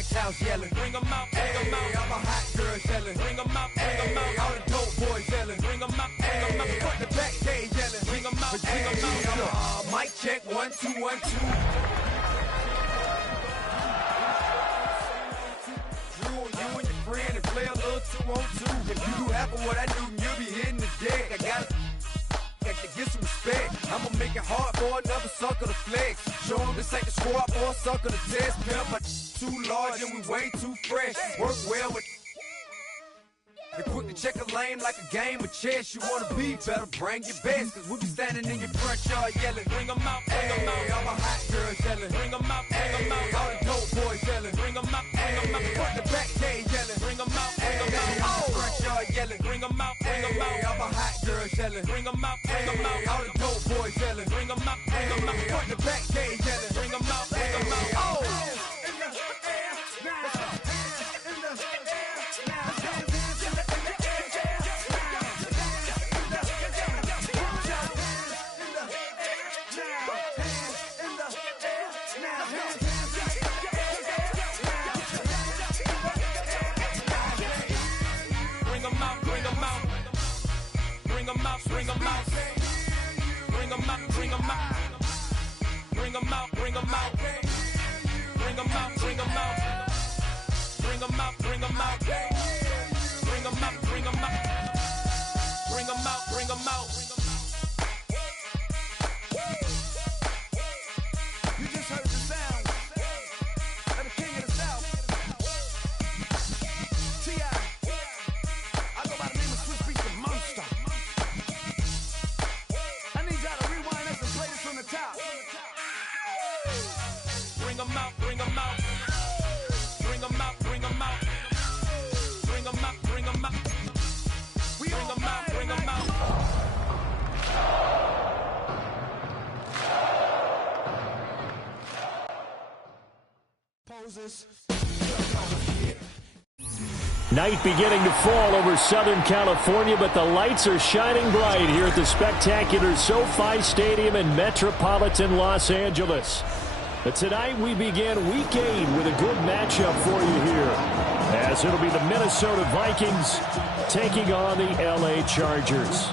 packed house yelling. Bring them out, bring them out. All my hot girls yelling. Bring them out, bring them out. All the dope boys yelling. Bring them out, bring them out. Front the back gate yelling. Bring them out, bring them out. Mic check, 1 2 1 2. You and your friend and play a little 2 on 2. If you do half of what I do, you'll be hitting the deck. I got to get some respect. I'ma make it hard for another sucker to flex. Show them this ain't the squad for a sucker to test. Pimp, my too large and we way too fresh. Work well with. They quick to check a lane like a game of chess. You wanna be better, bring your best. Cause we be standing in your front yard yelling. Bring them out, bring them out. All my hot girls yelling. Bring them out, bring them out. All the dope boys yelling. Bring them out, bring them out. Front the back gate yelling. Bring them out, bring them out. Front yard yelling. Bring them out, bring them out. All my hot girls yelling. Bring them out, bring them out. All the dope boys yelling. Bring them out, bring them out. Front the back gate yelling. Bring them out, bring them out. Oh! Bring them out, bring them out, bring them out, bring them out, bring them out, bring them out, bring them out, bring them out, bring them out, bring them out, bring them out, bring them out, bring them out. You just heard the sound of the king of the South, T.I. I go by the name of Swiss Beats the Monster. Bring them out, bring them out, bring them out, bring them out, bring them out, bring them out, bring them out, bring them out. Poses. Night beginning to fall over Southern California, but the lights are shining bright here at the spectacular SoFi Stadium in metropolitan Los Angeles. But tonight we begin Week 8 with a good matchup for you here, as it'll be the Minnesota Vikings taking on the LA Chargers.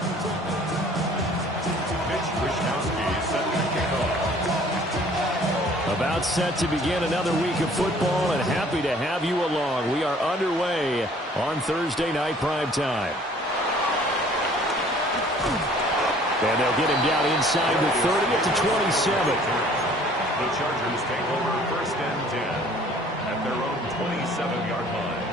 About set to begin another week of football, and happy to have you along. We are underway on Thursday night primetime. And they'll get him down inside the 30 at the 27. The Chargers take over 1st and 10 at their own 27-yard line.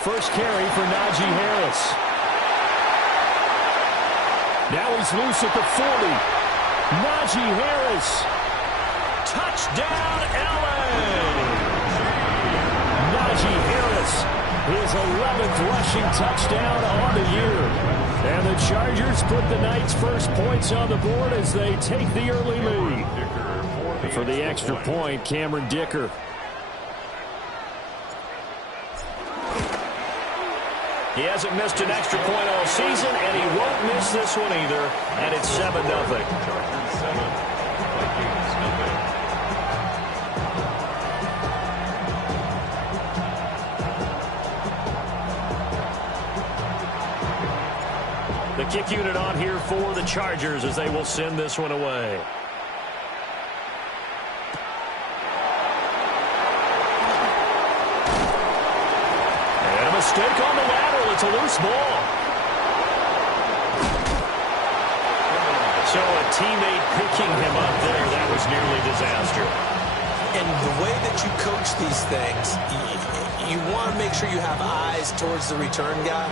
First carry for Najee Harris. Now he's loose at the 40. Najee Harris. Touchdown, LA! Najee Harris, his 11th rushing touchdown on the year. And the Chargers put the night's first points on the board as they take the early lead. For the extra point, Cameron Dicker. He hasn't missed an extra point all season, and he won't miss this one either. And it's 7-0. The kick unit on here for the Chargers as they will send this one away. And a mistake on the lateral. It's a loose ball. So a teammate picking him up there. That was nearly disaster. And the way that you coach these things, you want to make sure you have eyes towards the return guy,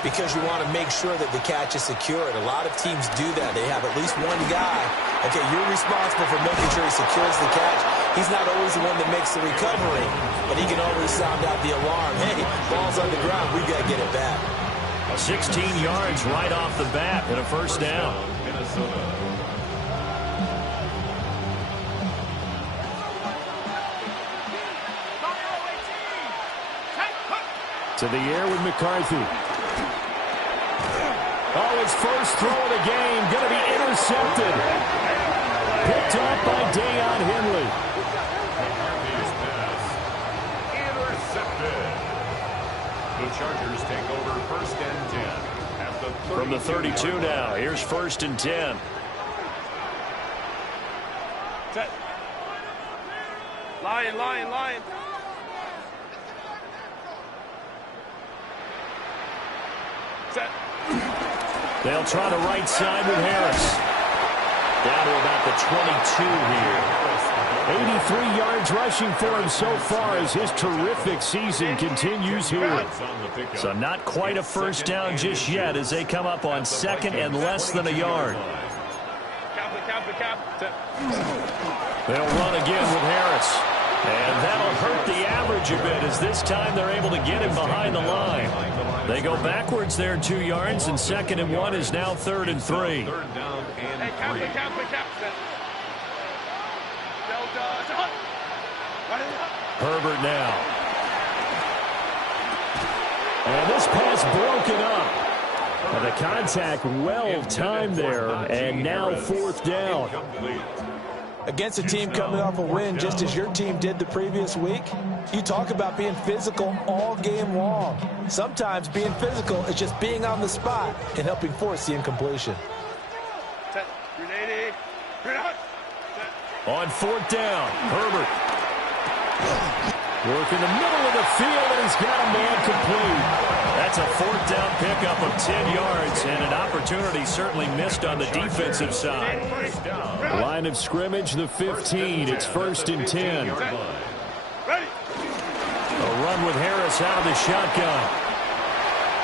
because you want to make sure that the catch is secured. A lot of teams do that. They have at least one guy. Okay, you're responsible for making sure he secures the catch. He's not always the one that makes the recovery, but he can always sound out the alarm. Hey, ball's on the ground. We've got to get it back. 16 yards right off the bat and a first down. Minnesota. To the air with McCarthy. Oh, his first throw of the game. Going to be intercepted. Picked off by Deion Henley. McCarthy's pass intercepted. The Chargers take over 1st and 10 at the 32. From the 32 now. Here's 1st and 10. Set. Lion. Set. They'll try the right side with Harris. Down to about the 22 here. 83 yards rushing for him so far as his terrific season continues here. So not quite a first down just yet as they come up on 2nd and less than a yard. They'll run again with Harris. And that'll hurt the average a bit as this time they're able to get him behind the line. They go backwards there 2 yards, and 2nd and 1 is now 3rd and 3. Herbert now. And this pass broken up. And the contact well timed there, and now 4th down. Against a team coming off a win just as your team did the previous week, you talk about being physical all game long. Sometimes being physical is just being on the spot and helping force the incompletion. On 4th down, Herbert. Work in the middle of the field, and he's got a man complete. That's a 4th down pickup of 10 yards, and an opportunity certainly missed on the defensive side. Line of scrimmage, the 15. It's 1st and 10. A run with Harris out of the shotgun.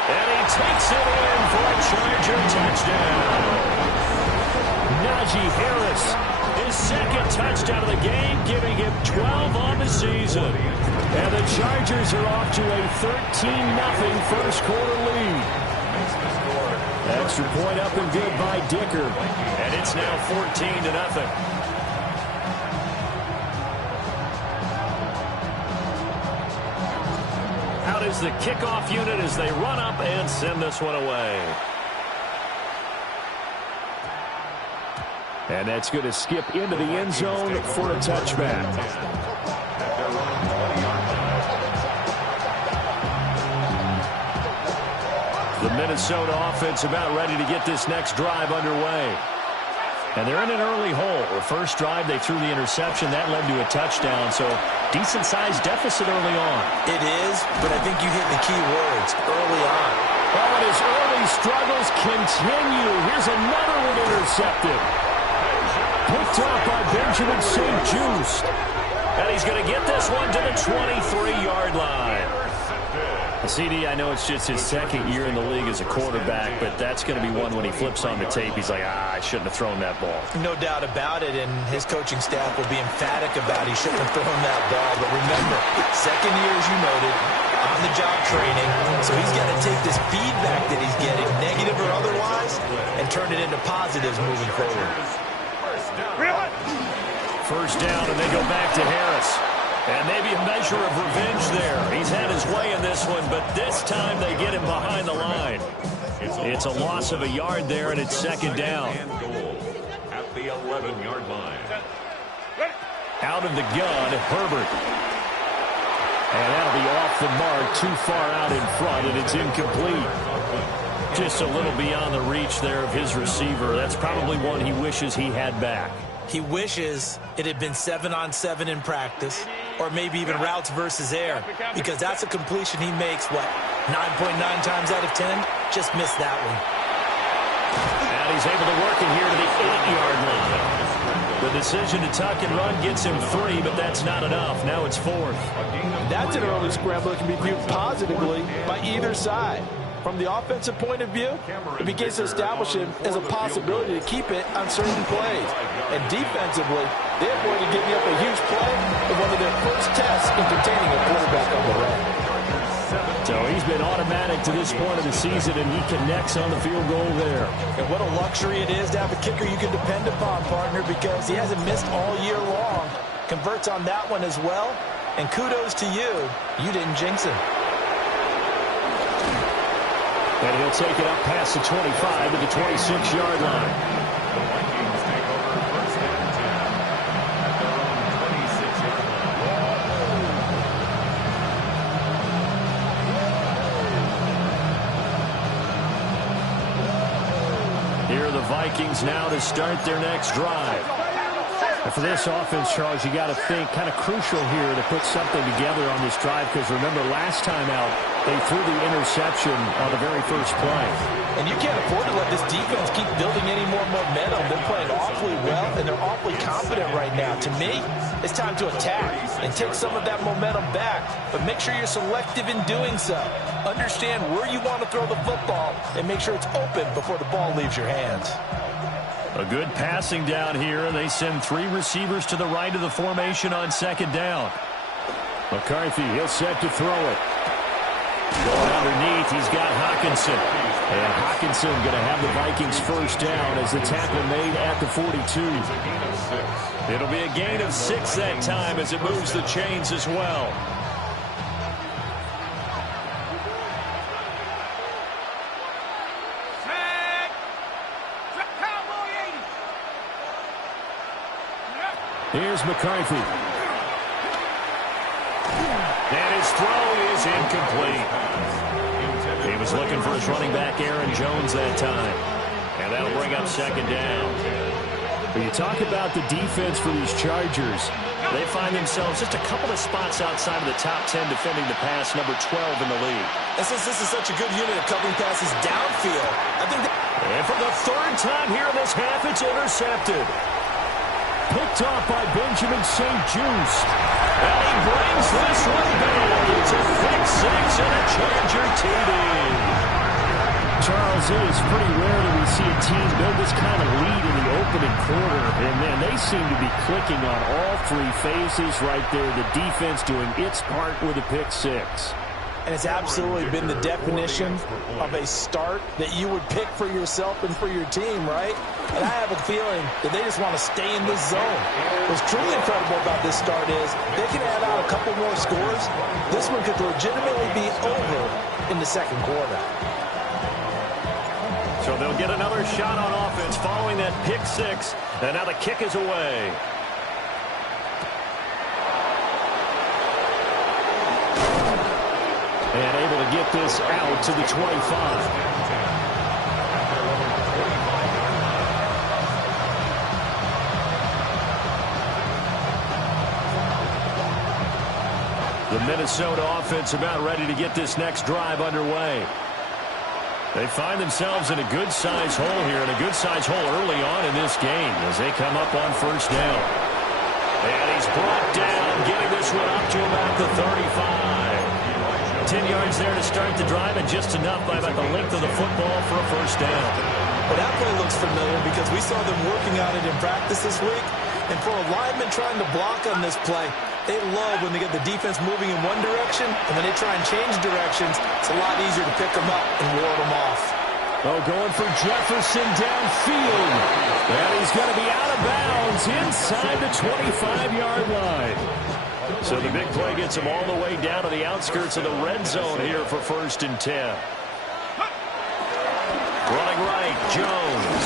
And he takes it in for a Charger touchdown. Najee Harris, his 2nd touchdown of the game, giving him 12 on the season. And the Chargers are off to a 13-0 first quarter lead. Extra point up and good by Dicker. And it's now 14-0. Out is the kickoff unit as they run up and send this one away. And that's going to skip into the end zone for a touchback. The Minnesota offense about ready to get this next drive underway. And they're in an early hole. The first drive, they threw the interception. That led to a touchdown, so decent-sized deficit early on. It is, but I think you hit the key words, early on. Oh, and his early struggles continue. Here's another one intercepted. Picked off by Benjamin St-Juste. And he's going to get this one to the 23-yard line. CD, I know it's just his 2nd year in the league as a quarterback, but that's going to be one when he flips on the tape. He's like, I shouldn't have thrown that ball. No doubt about it, and his coaching staff will be emphatic about he shouldn't have thrown that ball. But remember, 2nd year, as you noted, on-the-job training, so he's got to take this feedback that he's getting, negative or otherwise, and turn it into positives moving forward. First down, and they go back to Harris. And maybe a measure of revenge there. He's had his way in this one, but this time they get him behind the line. It's a loss of a yard there, and it's 2nd down. At the 11-yard line. Out of the gun, Herbert. And that'll be off the mark, too far out in front, and it's incomplete. Just a little beyond the reach there of his receiver. That's probably one he wishes he had back. He wishes it had been 7-on-7 in practice, or maybe even routes versus air, because that's a completion he makes, 9.9 times out of 10? Just missed that one. And he's able to work it here to the 8-yard line. The decision to tuck and run gets him 3, but that's not enough. Now it's 4th. That's an early scramble that can be viewed positively by either side. From the offensive point of view, it begins to establish him as a possibility to keep it on certain plays. And defensively, they avoided giving up a huge play in one of their first tests in containing a quarterback on the run. So he's been automatic to this point of the season, and he connects on the field goal there. And what a luxury it is to have a kicker you can depend upon, partner, because he hasn't missed all year long. Converts on that one as well. And kudos to you. You didn't jinx him. And he'll take it up past the 25 to the 26-yard line. The Vikings take over first and 10 at their own 26-yard line. Here are the Vikings now to start their next drive. And for this offense, Charles, you got to think kind of crucial here to put something together on this drive, because remember last time out they threw the interception on the very first play. And you can't afford to let this defense keep building any more momentum. They're playing awfully well, and they're awfully confident right now. To me, it's time to attack and take some of that momentum back, but make sure you're selective in doing so. Understand where you want to throw the football and make sure it's open before the ball leaves your hands. A good passing down here, and they send 3 receivers to the right of the formation on second down. McCarthy, he'll set to throw it. Going underneath, he's got Hockenson. And Hockenson going to have the Vikings first down as the tackle made at the 42. It'll be a gain of 6 that time as it moves the chains as well. Here's McCarthy. And his throw is incomplete. He was looking for his running back, Aaron Jones, that time. And that'll bring up second down. When you talk about the defense for these Chargers, they find themselves just a couple of spots outside of the top 10 defending the pass, number 12 in the league. And since this is such a good unit of covering passes downfield, I think And for the 3rd time here in this half, it's intercepted. Picked off by Benjamin St-Juste. And he brings this one back. It's a pick 6 and a Charger TD. Charles, it is pretty rare that we see a team build this kind of lead in the opening quarter. And then they seem to be clicking on all 3 phases right there. The defense doing its part with a pick 6. And it's absolutely been the definition of a start that you would pick for yourself and for your team, right? And I have a feeling that they just want to stay in this zone. What's truly incredible about this start is they can add out a couple more scores. This one could legitimately be over in the second quarter. So they'll get another shot on offense following that pick 6. And now the kick is away. And able to get this out to the 25. The Minnesota offense about ready to get this next drive underway. They find themselves in a good-sized hole here, and a good-sized hole early on in this game as they come up on first down. And he's brought down, getting this one up to about the 35. 10 yards there to start the drive, and just enough by about the length of the football for a first down. Well, that play looks familiar because we saw them working on it in practice this week. And for a lineman trying to block on this play, they love when they get the defense moving in one direction, and when they try and change directions, it's a lot easier to pick them up and ward them off. Oh, going for Jefferson downfield. And he's going to be out of bounds inside the 25-yard line. So the big play gets him all the way down to the outskirts of the red zone here for 1st and 10. Running right, Jones.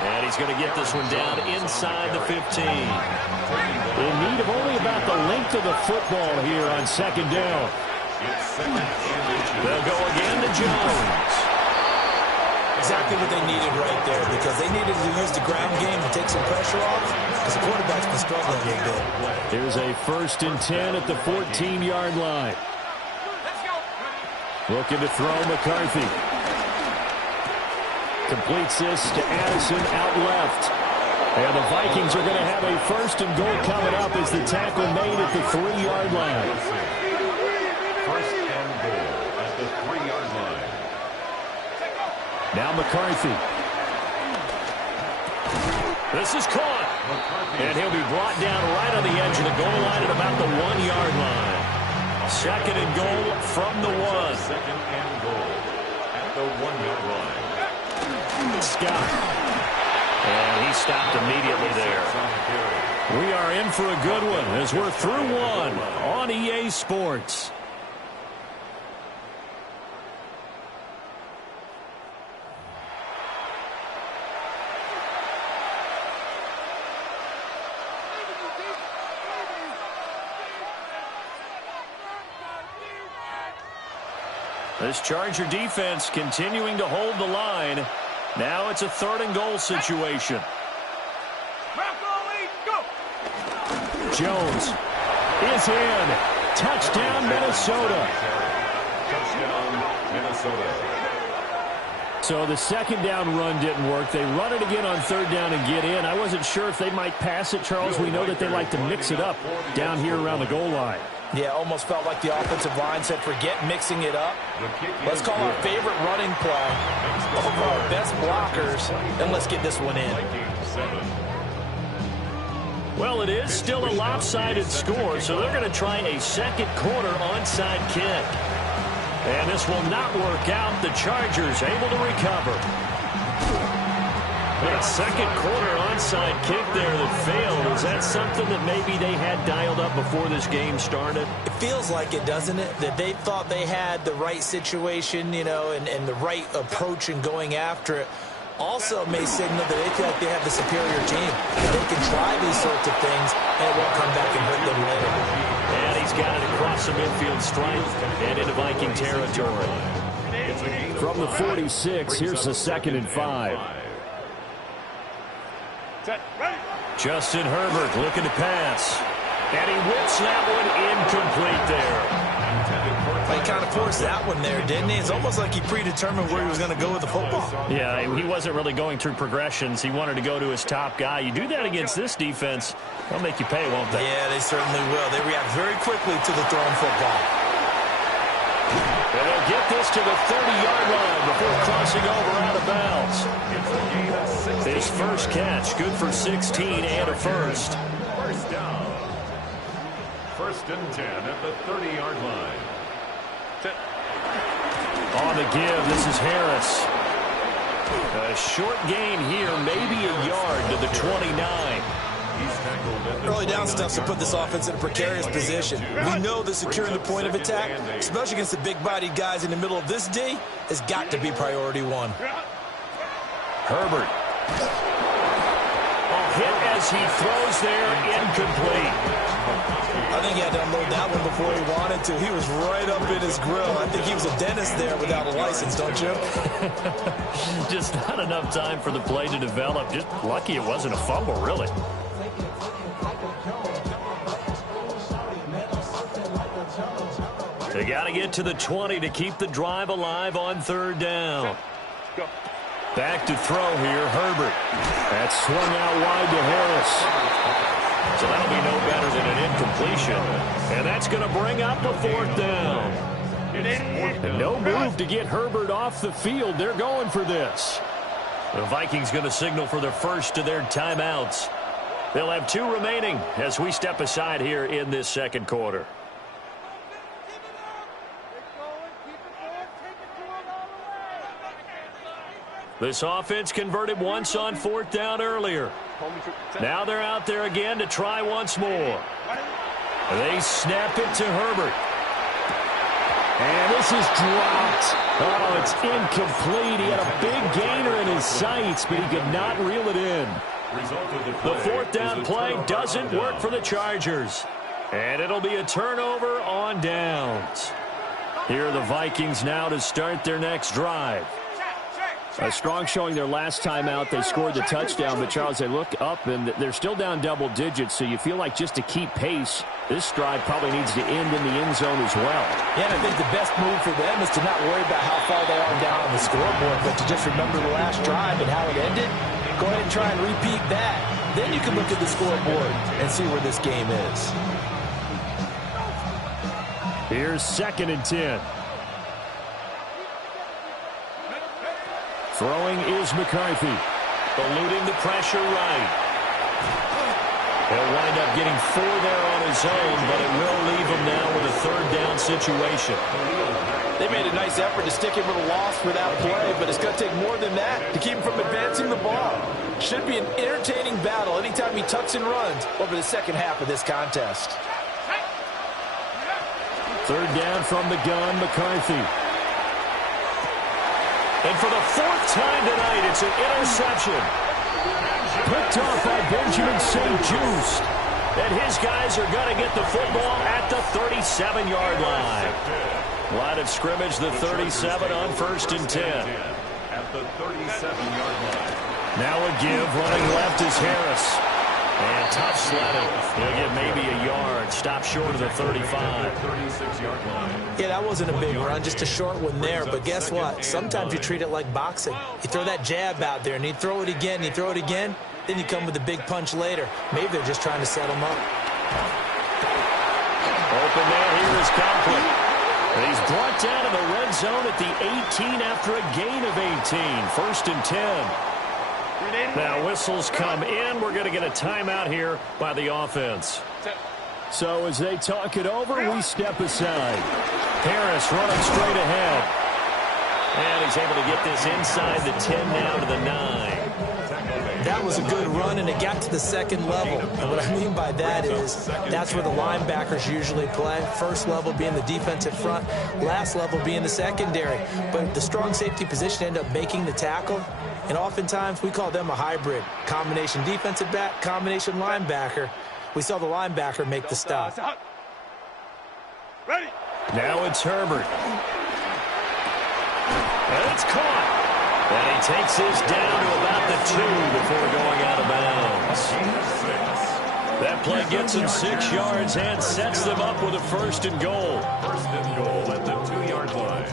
And he's going to get this one down inside the 15. In need of only about the length of the football here on second down. They'll go again to Jones. Exactly what they needed right there, because they needed to use the ground game and take some pressure off, because the quarterback's been struggling a little bit. Here's a 1st and 10 at the 14-yard line. Looking to throw McCarthy. Completes this to Addison out left. And the Vikings are going to have a 1st and goal coming up as the tackle made at the 3-yard line. 1st and goal at the 3-yard line. Now McCarthy. This is caught. And he'll be brought down right on the edge of the goal line at about the 1-yard line. 2nd and goal from the 1. 2nd and goal at the 1-yard line. Scott. And he stopped immediately there. We are in for a good one as we're through one on EA Sports. This Charger defense continuing to hold the line. Now it's a 3rd and goal situation. Jones is in. Touchdown, Minnesota. Touchdown, Minnesota. So the 2nd down run didn't work. They run it again on 3rd down and get in. I wasn't sure if they might pass it, Charles. We know that they like to mix it up down here around the goal line. Yeah, almost felt like the offensive line said, forget mixing it up. Let's call our favorite running play over our best blockers, and let's get this one in. Well, it is still a lopsided score, so they're going to try a 2nd quarter onside kick. And this will not work out. The Chargers able to recover. A 2nd quarter onside kick there that failed. Is that something that maybe they had dialed up before this game started? It feels like it, doesn't it? That they thought they had the right situation, you know, and the right approach in going after it. Also may signal that they feel like they have the superior team. That they can try these sorts of things, and it won't come back and hurt them later. And he's got it across the midfield stripe and into Viking territory. From the 46, here's the 2nd and 5. Justin Herbert looking to pass. And he whips that one incomplete there. He kind of forced that one there, didn't he? It's almost like he predetermined where he was going to go with the football. Yeah, he wasn't really going through progressions. He wanted to go to his top guy. You do that against this defense, they'll make you pay, won't they? Yeah, they certainly will. They react very quickly to the thrown football. And they'll get this to the 30-yard line before crossing over out of bounds. His first catch, good for 16 and a first. First down. 1st and 10 at the 30-yard line. On the give, this is Harris. A short gain here, maybe a yard to the 29. Early down stuff to put this offense in a precarious position. We know that securing the point of attack, especially against the big-bodied guys in the middle of this D, has got to be priority 1. Herbert. A hit as he throws there, incomplete. I think he had to unload that one before he wanted to. He was right up in his grill. I think he was a dentist there without a license, don't you? Just not enough time for the play to develop. Just lucky it wasn't a fumble, really. They got to get to the 20 to keep the drive alive on 3rd down. Back to throw here, Herbert. That's swung out wide to Harris. So that'll be no better than an incompletion. And that's going to bring up a 4th down. And no move to get Herbert off the field. They're going for this. The Vikings going to signal for their first of their timeouts. They'll have 2 remaining as we step aside here in this 2nd quarter. This offense converted once on 4th down earlier. Now they're out there again to try once more. They snap it to Herbert. And this is dropped. Oh, it's incomplete. He had a big gainer in his sights, but he could not reel it in. The 4th down play doesn't work for the Chargers. And it'll be a turnover on downs. Here are the Vikings now to start their next drive. A strong showing their last time out. They scored the touchdown, but, Charles, they look up, and they're still down double digits, so you feel like just to keep pace, this drive probably needs to end in the end zone as well. Yeah, and I think the best move for them is to not worry about how far they are down on the scoreboard, but to just remember the last drive and how it ended. Go ahead and try and repeat that. Then you can look at the scoreboard and see where this game is. Here's 2nd and 10. Throwing is McCarthy. Eluding the pressure right. He'll wind up getting 4 there on his own, but it will leave him now with a 3rd down situation. They made a nice effort to stick him with a loss for that play, but it's going to take more than that to keep him from advancing the ball. Should be an entertaining battle anytime he tucks and runs over the second half of this contest. 3rd down from the gun, McCarthy. And for the 4th time tonight, it's an interception. Picked off by Benjamin St-Juste. And his guys are going to get the football at the 37-yard line. Line of scrimmage, the 37 on 1st and 10. At the 37-yard line. Now a give, running left is Harris. And tough sledding. He'll get maybe a yard. Stop short of the 35. 36-yard line. Yeah, that wasn't a big run, just a short one there. But guess what? Sometimes you treat it like boxing. You throw that jab out there, and you throw it again, you throw it again, then you come with a big punch later. Maybe they're just trying to set him up. Open man here is Conklin. He's brought down in the red zone at the 18 after a gain of 18. 1st and 10. Now whistles come in. We're going to get a timeout here by the offense. So as they talk it over, we step aside. Harris running straight ahead. And he's able to get this inside the 10 now to the 9. That was a good run, and it got to the second level. And what I mean by that is that's where the linebackers usually play. First level being the defensive front, last level being the secondary. But the strong safety position ended up making the tackle. And oftentimes, we call them a hybrid. Combination defensive back, combination linebacker. We saw the linebacker make the stop. Ready. Now it's Herbert. And it's caught. And he takes this down to about the 2 before going out of bounds. That play gets him 6 yards and sets them up with a 1st and goal. 1st and goal at the 2-yard line.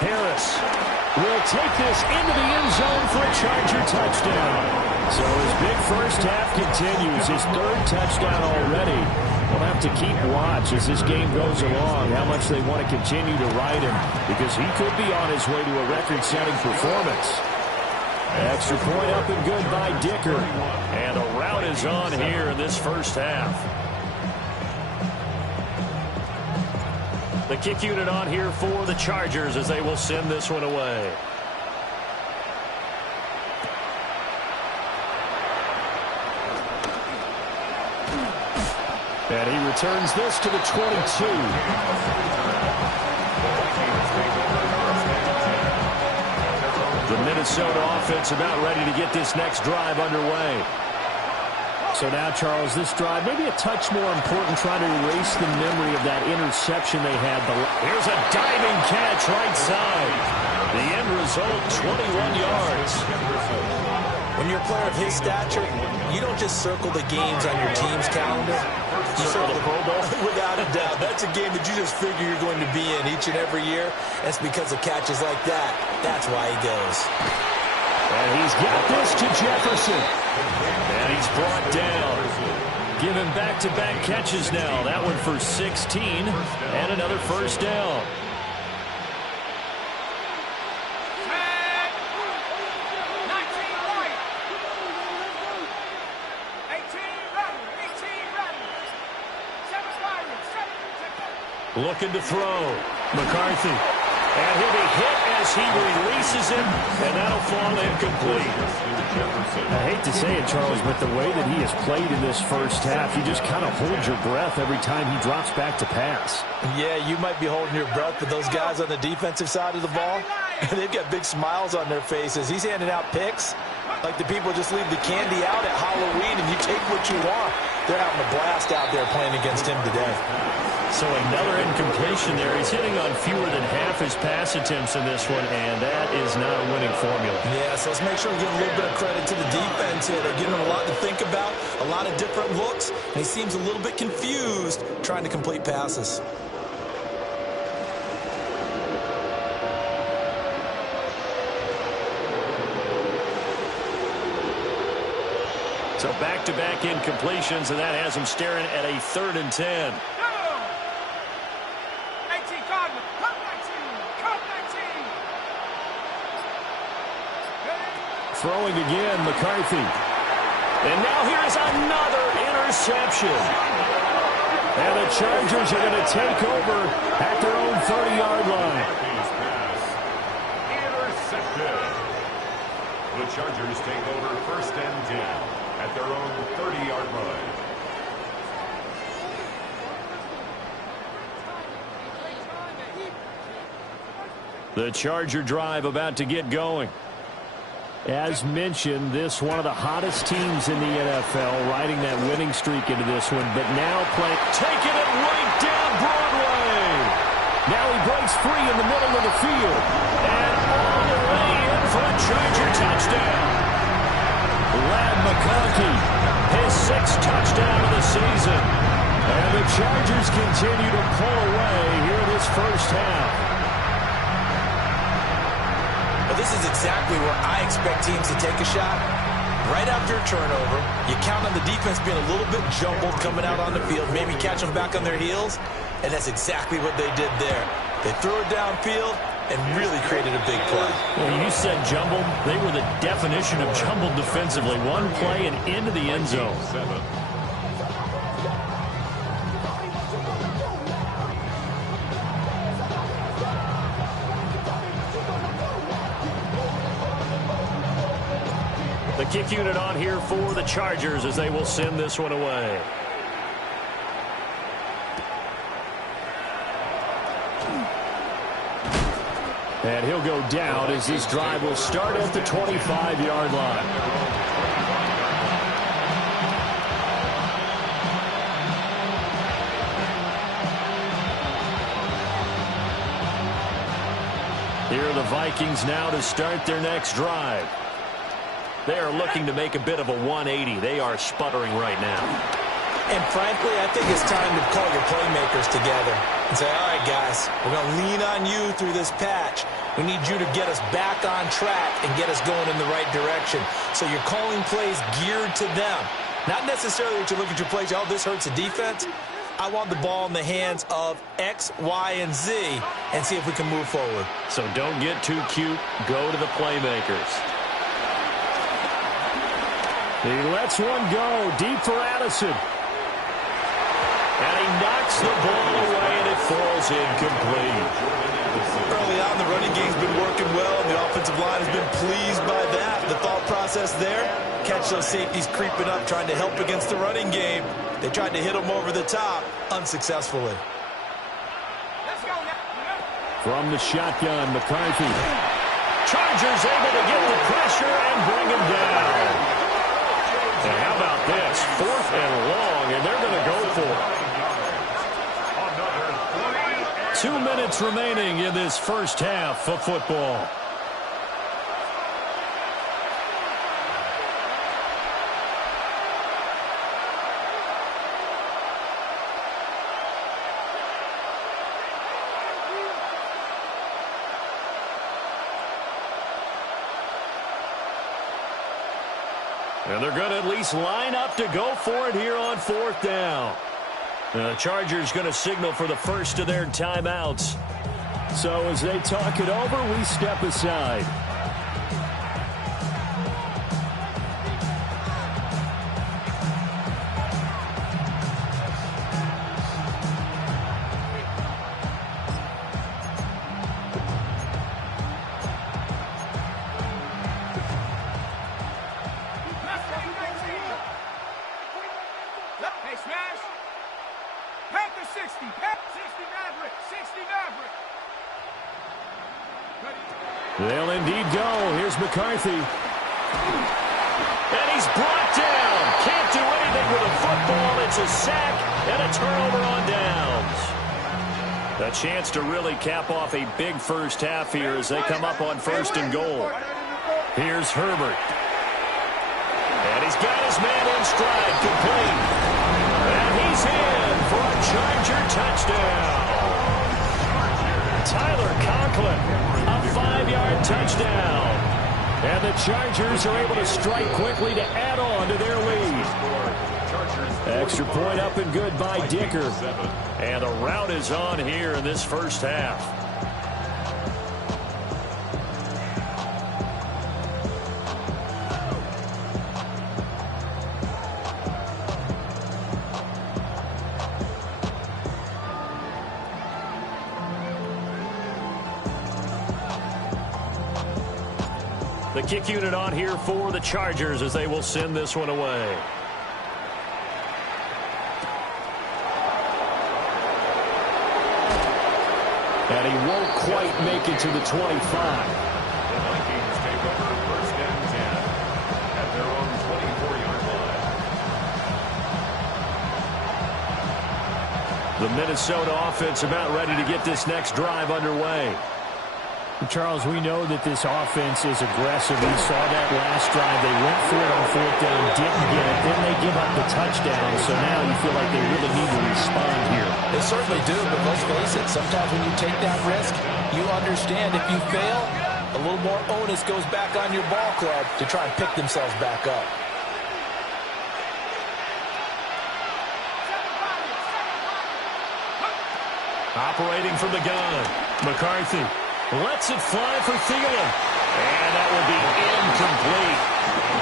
Harris will take this into the end zone for a Charger touchdown. So his big first half continues. His 3rd touchdown already. We'll have to keep watch as this game goes along, how much they want to continue to ride him, because he could be on his way to a record-setting performance. Extra point up and good by Dicker. And a rout is on here in this first half. The kick unit on here for the Chargers as they will send this one away. And he returns this to the 22. The Minnesota offense about ready to get this next drive underway. So now, Charles, this drive maybe a touch more important, trying to erase the memory of that interception they had. Here's a diving catch right side. The end result, 21 yards. When you're a player of his stature, you don't just circle the games on your team's calendar. You circle the Pro Bowl. Without a doubt. That's a game that you just figure you're going to be in each and every year. That's because of catches like that. That's why he goes. And he's got this to Jefferson. And he's brought down. Give him back-to-back catches now. That one for 16 and another 1st down. Looking to throw. McCarthy. And he'll be hit as he releases it, and that'll fall incomplete. I hate to say it, Charles, but the way that he has played in this first half, you just kind of hold your breath every time he drops back to pass. Yeah, you might be holding your breath, but those guys on the defensive side of the ball, they've got big smiles on their faces. He's handing out picks like the people just leave the candy out at Halloween, and you take what you want. They're having a blast out there playing against him today. So another incompletion there. He's hitting on fewer than half his pass attempts in this one, and that is not a winning formula. Yeah, so let's make sure we give a little bit of credit to the defense here. They're giving him a lot to think about, a lot of different looks, and he seems a little bit confused trying to complete passes. So back-to-back incompletions, and that has him staring at a 3rd and 10. Throwing again, McCarthy. And now here's another interception. And the Chargers are going to take over at their own 30-yard line. Intercepted. The Chargers take over 1st and 10 at their own 30-yard line. The Charger drive about to get going. As mentioned, this one of the hottest teams in the NFL, riding that winning streak into this one, but now taking it right down Broadway. Now he breaks free in the middle of the field, and all the way in for a Charger touchdown. Ladd McConkey, his 6th touchdown of the season, and the Chargers continue to pull away here in this first half. This is exactly where I expect teams to take a shot. Right after a turnover, you count on the defense being a little bit jumbled coming out on the field, maybe catch them back on their heels, and that's exactly what they did there. They threw it downfield and really created a big play. Well, you said jumbled. They were the definition of jumbled defensively. One play and into the end zone. The kick unit on here for the Chargers as they will send this one away. And he'll go down as this drive will start at the 25-yard line. Here are the Vikings now to start their next drive. They are looking to make a bit of a 180. They are sputtering right now. And frankly, I think it's time to call your playmakers together and say, all right, guys, we're going to lean on you through this patch. We need you to get us back on track and get us going in the right direction. So you're calling plays geared to them. Not necessarily that you look at your plays, oh, this hurts the defense. I want the ball in the hands of X, Y, and Z and see if we can move forward. So don't get too cute. Go to the playmakers. He lets one go deep for Addison. And he knocks the ball away, and it falls incomplete. Early on, the running game's been working well, and the offensive line has been pleased by that. The thought process there, catch those safeties creeping up, trying to help against the running game. They tried to hit them over the top, unsuccessfully. From the shotgun, McCarthy. Chargers able to get the pressure and bring him down. And how about this? 4th and long, and they're going to go for it. 2 minutes remaining in this first half of football. And they're going to at least line up to go for it here on 4th down. The Chargers going to signal for the first of their timeouts. So as they talk it over, we step aside. They'll indeed go. Here's McCarthy. And he's brought down. Can't do anything with a football. It's a sack and a turnover on downs. A chance to really cap off a big first half here as they come up on 1st and goal. Here's Herbert. And he's got his man in stride, complete. And he's in for a Charger touchdown. Tyler Conklin, a 5-yard touchdown. And the Chargers are able to strike quickly to add on to their lead. Extra point up and good by Dicker. And the rout is on here in this first half. The kick unit on here for the Chargers as they will send this one away. And he won't quite make it to the 25. The Vikings take over 1st and 10. The Minnesota offense about ready to get this next drive underway. Charles, we know that this offense is aggressive. We saw that last drive. They went for it on fourth down, didn't get it. Then they give up the touchdown. So now you feel like they really need to respond here. They certainly do, but let's face it, sometimes when you take that risk, you understand if you fail, a little more onus goes back on your ball club to try and pick themselves back up. Operating from the gun, McCarthy lets it fly for Thielen. And that will be incomplete.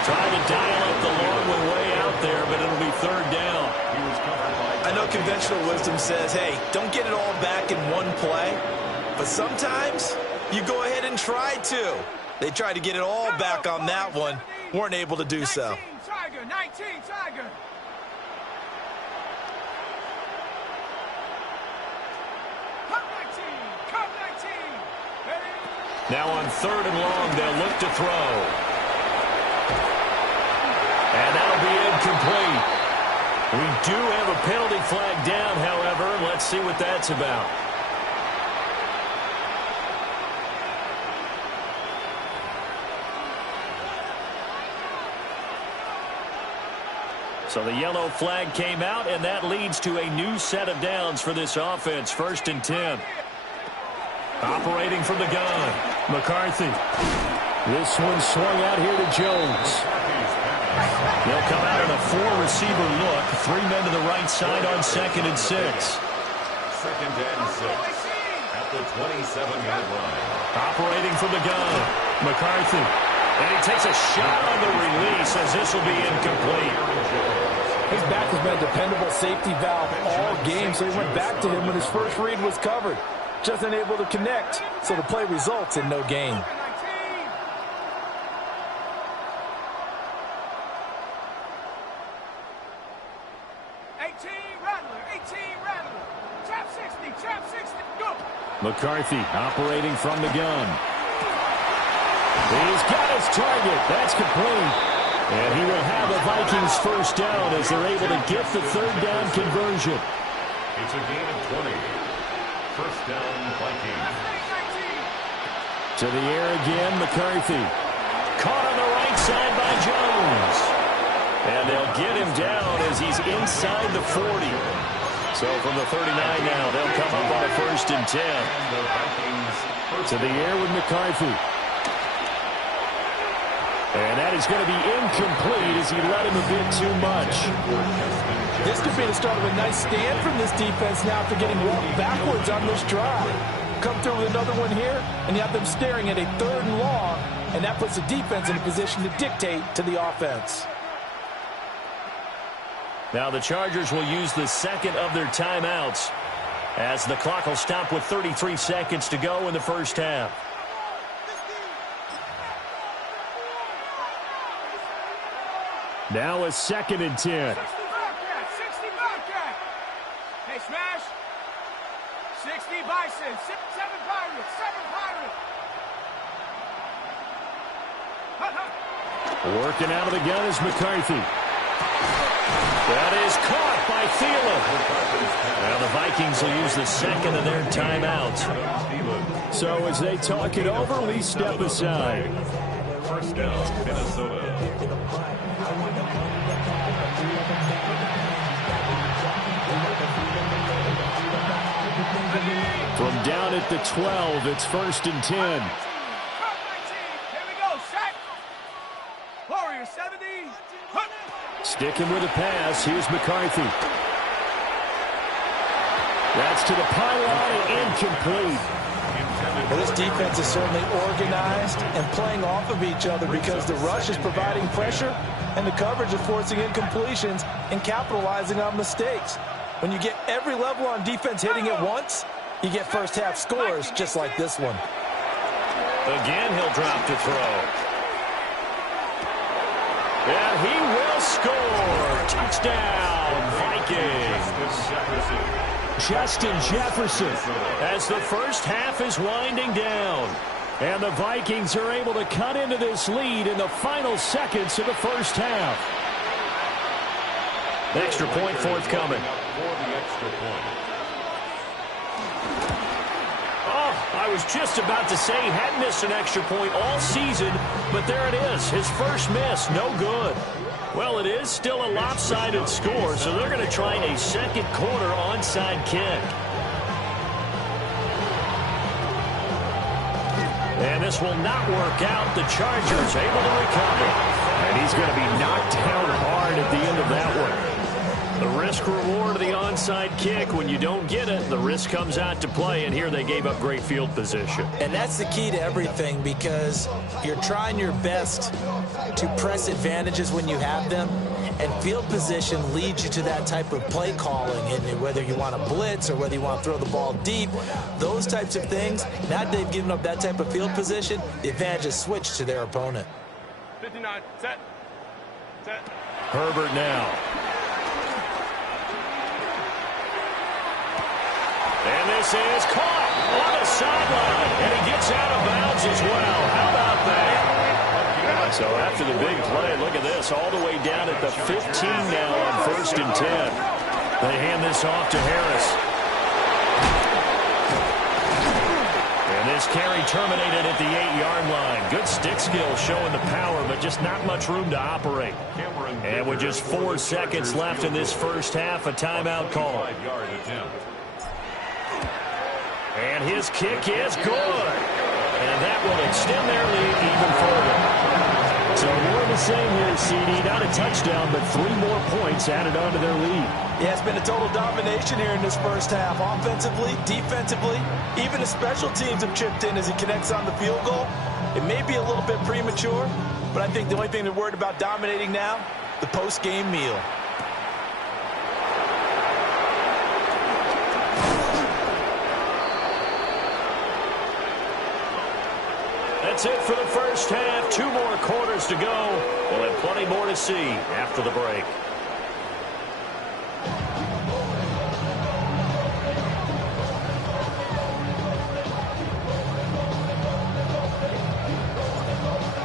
Trying to dial up the long way out there, but it'll be third down. I know conventional wisdom says, hey, don't get it all back in one play. But sometimes you go ahead and try to. They tried to get it all back on that one. Weren't able to do so. 19 Tiger. Now on third and long, they'll look to throw. And that'll be incomplete. We do have a penalty flag down, however. Let's see what that's about. So the yellow flag came out, and that leads to a new set of downs for this offense. 1st and 10. Operating from the gun, McCarthy. This one swung out here to Jones. They'll come out in a 4-receiver look. 3 men to the right side on 2nd and 6. 2nd and 6 at the 27-yard line. Operating from the gun, McCarthy. And he takes a shot on the release as this will be incomplete. His back has been a dependable safety valve all game, so he went back to him when his first read was covered. Just unable to connect, so the play results in no gain. 18, Rattler. Trap 60, go. McCarthy operating from the gun. He's got his target. That's complete. And he will have a Vikings first down as they're able to get the third down conversion. It's a gain of 20. First down, Vikings. To the air again, McCarthy. Caught on the right side by Jones. And they'll get him down as he's inside the 40. So from the 39 now, they'll come up on a 1st and 10. To the air with McCarthy. And that is going to be incomplete as he let him a bit too much. This could be the start of a nice stand from this defense now after getting walked backwards on this drive. Come through with another one here, and you have them staring at a 3rd and long, and that puts the defense in a position to dictate to the offense. Now the Chargers will use the 2nd of their timeouts as the clock will stop with 33 seconds to go in the first half. Now a 2nd and 10. 60 Bobcat. Hey, smash. 60 Bison. 7 Pirates. Working out of the gun is McCarthy. That is caught by Thielen. Now the Vikings will use the 2nd of their timeout. So as they talk it over, we step aside. First down, Minnesota. From down at the 12, it's 1st and 10. Here we go. Shot. Warrior 70. Sticking with a pass. Here's McCarthy. That's to the pylon and incomplete. Well, this defense is certainly organized and playing off of each other because the rush is providing pressure and the coverage is forcing incompletions and capitalizing on mistakes. When you get every level on defense hitting at once, you get first half scores just like this one. Again, he'll drop to throw. And he will score. Touchdown, Vikings. Justin Jefferson as the first half is winding down. And the Vikings are able to cut into this lead in the final seconds of the first half. Extra point forthcoming. For the extra point. I was just about to say he hadn't missed an extra point all season, but there it is. His first miss, no good. Well, it is still a lopsided score, so they're going to try a second quarter onside kick. And this will not work out. The Chargers able to recover. And he's going to be knocked down hard at the end of that one. The risk-reward of the onside kick, when you don't get it, the risk comes out to play, and here they gave up great field position. And that's the key to everything, because you're trying your best to press advantages when you have them, and field position leads you to that type of play calling, and whether you want to blitz or whether you want to throw the ball deep, those types of things. Now that they've given up that type of field position, the advantage is switched to their opponent. 59, set. Herbert now. And this is caught on the sideline, and he gets out of bounds as well. How about that? So after the big play, look at this, all the way down at the 15 now on 1st and 10. They hand this off to Harris. And this carry terminated at the 8-yard line. Good stick skill showing the power, but just not much room to operate. And with just 4 seconds left in this first half, a timeout call. And his kick is good. And that will extend their lead even further. So more of the same here, CD. Not a touchdown, but 3 more points added on to their lead. Yeah, it's been a total domination here in this first half. Offensively, defensively, even the special teams have chipped in as he connects on the field goal. It may be a little bit premature, but I think the only thing they're worried about dominating now, the post-game meal. That's it for the first half. 2 more quarters to go. We'll have plenty more to see after the break.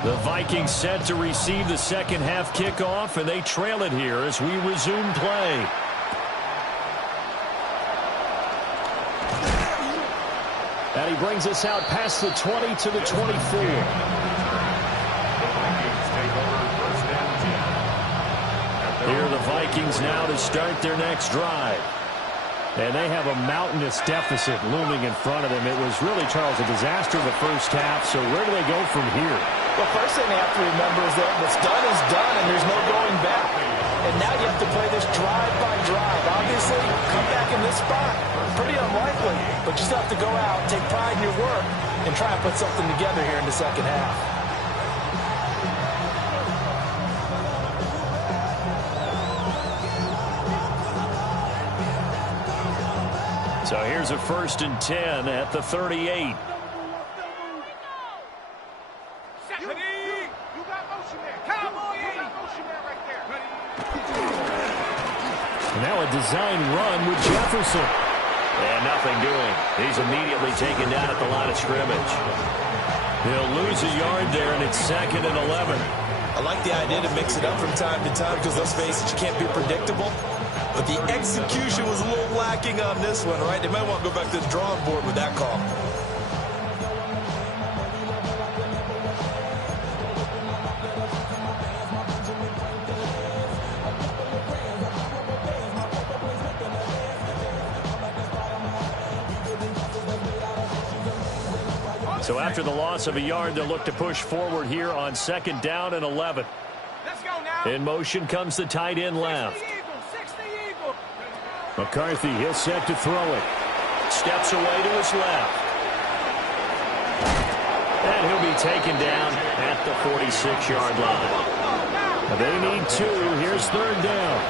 The Vikings set to receive the second half kickoff, and they trail it here as we resume play. And he brings us out past the 20 to the 24. Here are the Vikings now to start their next drive. And they have a mountainous deficit looming in front of them. It was really, Charles, a disaster in the first half. So where do they go from here? Well, first thing they have to remember is that what's done is done, and there's no going back. And now you have to play this drive by drive. Obviously, come back in this spot. Pretty unlikely, but you still have to go out, take pride in your work, and try and put something together here in the second half. So here's a 1st and 10 at the 38. Now a design run with Jefferson. And nothing doing. He's immediately taken down at the line of scrimmage. He'll lose a yard there, and it's 2nd and 11. I like the idea to mix it up from time to time because, let's face it, you can't be predictable. But the execution was a little lacking on this one, right? They might want to go back to the drawing board with that call. So after the loss of a yard, they'll look to push forward here on 2nd down and 11. Let's go now. In motion comes the tight end left. McCarthy, he'll set to throw it. Steps away to his left. And he'll be taken down at the 46-yard line. They need 2. Here's 3rd down.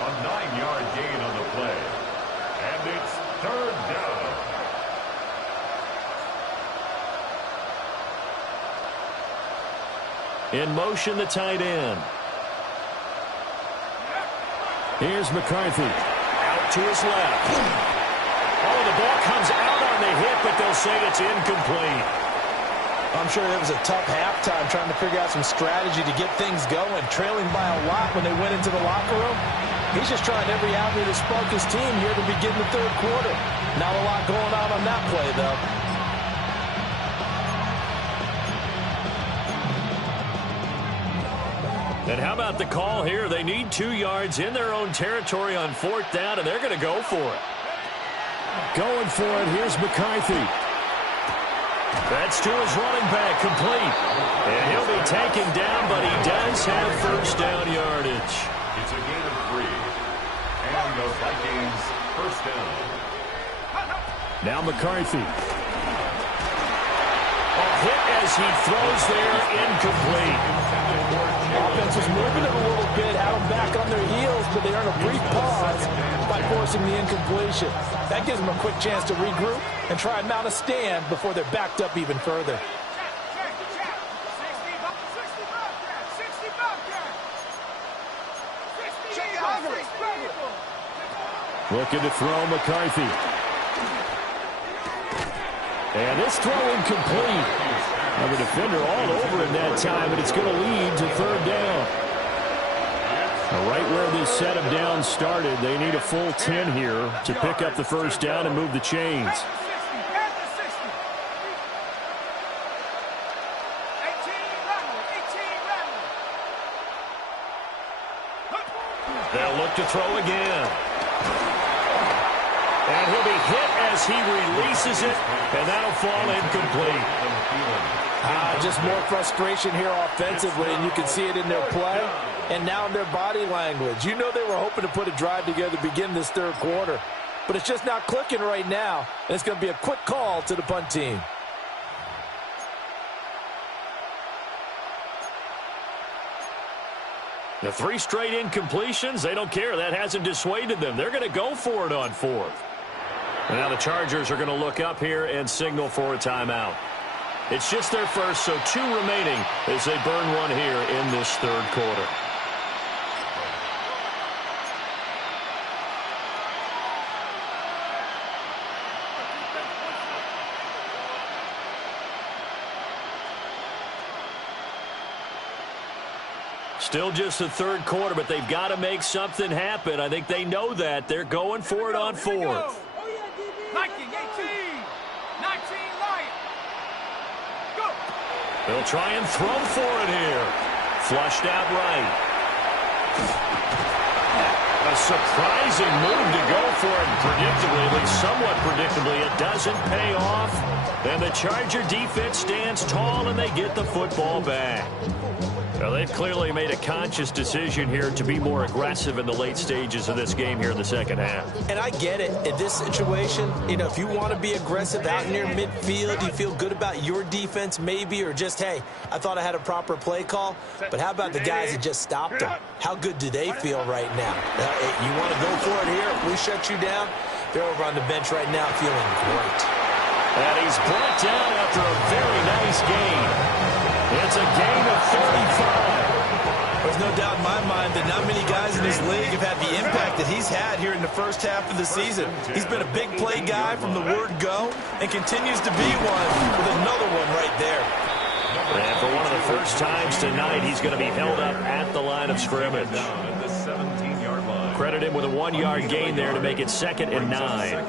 A 9-yard gain on the play. And it's 3rd down. In motion, the tight end. Here's McCarthy. Out to his left. Oh, the ball comes out on the hit, but they'll say it's incomplete. I'm sure it was a tough halftime trying to figure out some strategy to get things going, trailing by a lot when they went into the locker room. He's just trying every avenue to spark his team here to begin the 3rd quarter. Not a lot going on that play, though. And how about the call here? They need 2 yards in their own territory on 4th down, and they're going to go for it. Going for it, here's McCarthy. That's to his running back, complete. And he'll be taken down, but he does have first down yardage. It's a gain of 3. And the Vikings first down. Now McCarthy. A hit as he throws there, incomplete. Offense was moving it a little bit, had them back on their heels, but they earned a brief pause by forcing the incompletion. That gives them a quick chance to regroup and try and mount a stand before they're backed up even further. Looking to throw McCarthy. And this throw incomplete. Have a defender all over him that time, but it's going to lead to 3rd down. Now, right where this set of downs started, they need a full 10 here to pick up the first down and move the chains. They'll look to throw again. And he'll be hit as he releases it, and that'll fall incomplete. Just more frustration here offensively, and you can see it in their play and now in their body language. You know they were hoping to put a drive together to begin this 3rd quarter, but it's just not clicking right now, and it's going to be a quick call to the punt team. The 3 straight incompletions, they don't care. That hasn't dissuaded them. They're going to go for it on 4th. And now the Chargers are going to look up here and signal for a timeout. It's just their first, so 2 remaining as they burn one here in this 3rd quarter. Still just the 3rd quarter, but they've got to make something happen. I think they know that. They're going for it on 4th. They'll try and throw for it here. Flushed out right. A surprising move to go for it predictably, at least somewhat predictably. It doesn't pay off. And the Charger defense stands tall, and they get the football back. Well, they've clearly made a conscious decision here to be more aggressive in the late stages of this game here in the 2nd half. And I get it. In this situation, you know, if you want to be aggressive out near midfield, you feel good about your defense maybe, or just, hey, I thought I had a proper play call. But how about the guys that just stopped them? How good do they feel right now? You want to go for it here? If we shut you down, they're over on the bench right now feeling great. And he's brought down after a very nice gain. It's a gain of 35. There's no doubt in my mind that not many guys in this league have had the impact that he's had here in the first half of the season. He's been a big play guy from the word go and continues to be one with another one right there. And for one of the first times tonight, he's going to be held up at the line of scrimmage. Credit him with a 1-yard gain there to make it 2nd and 9.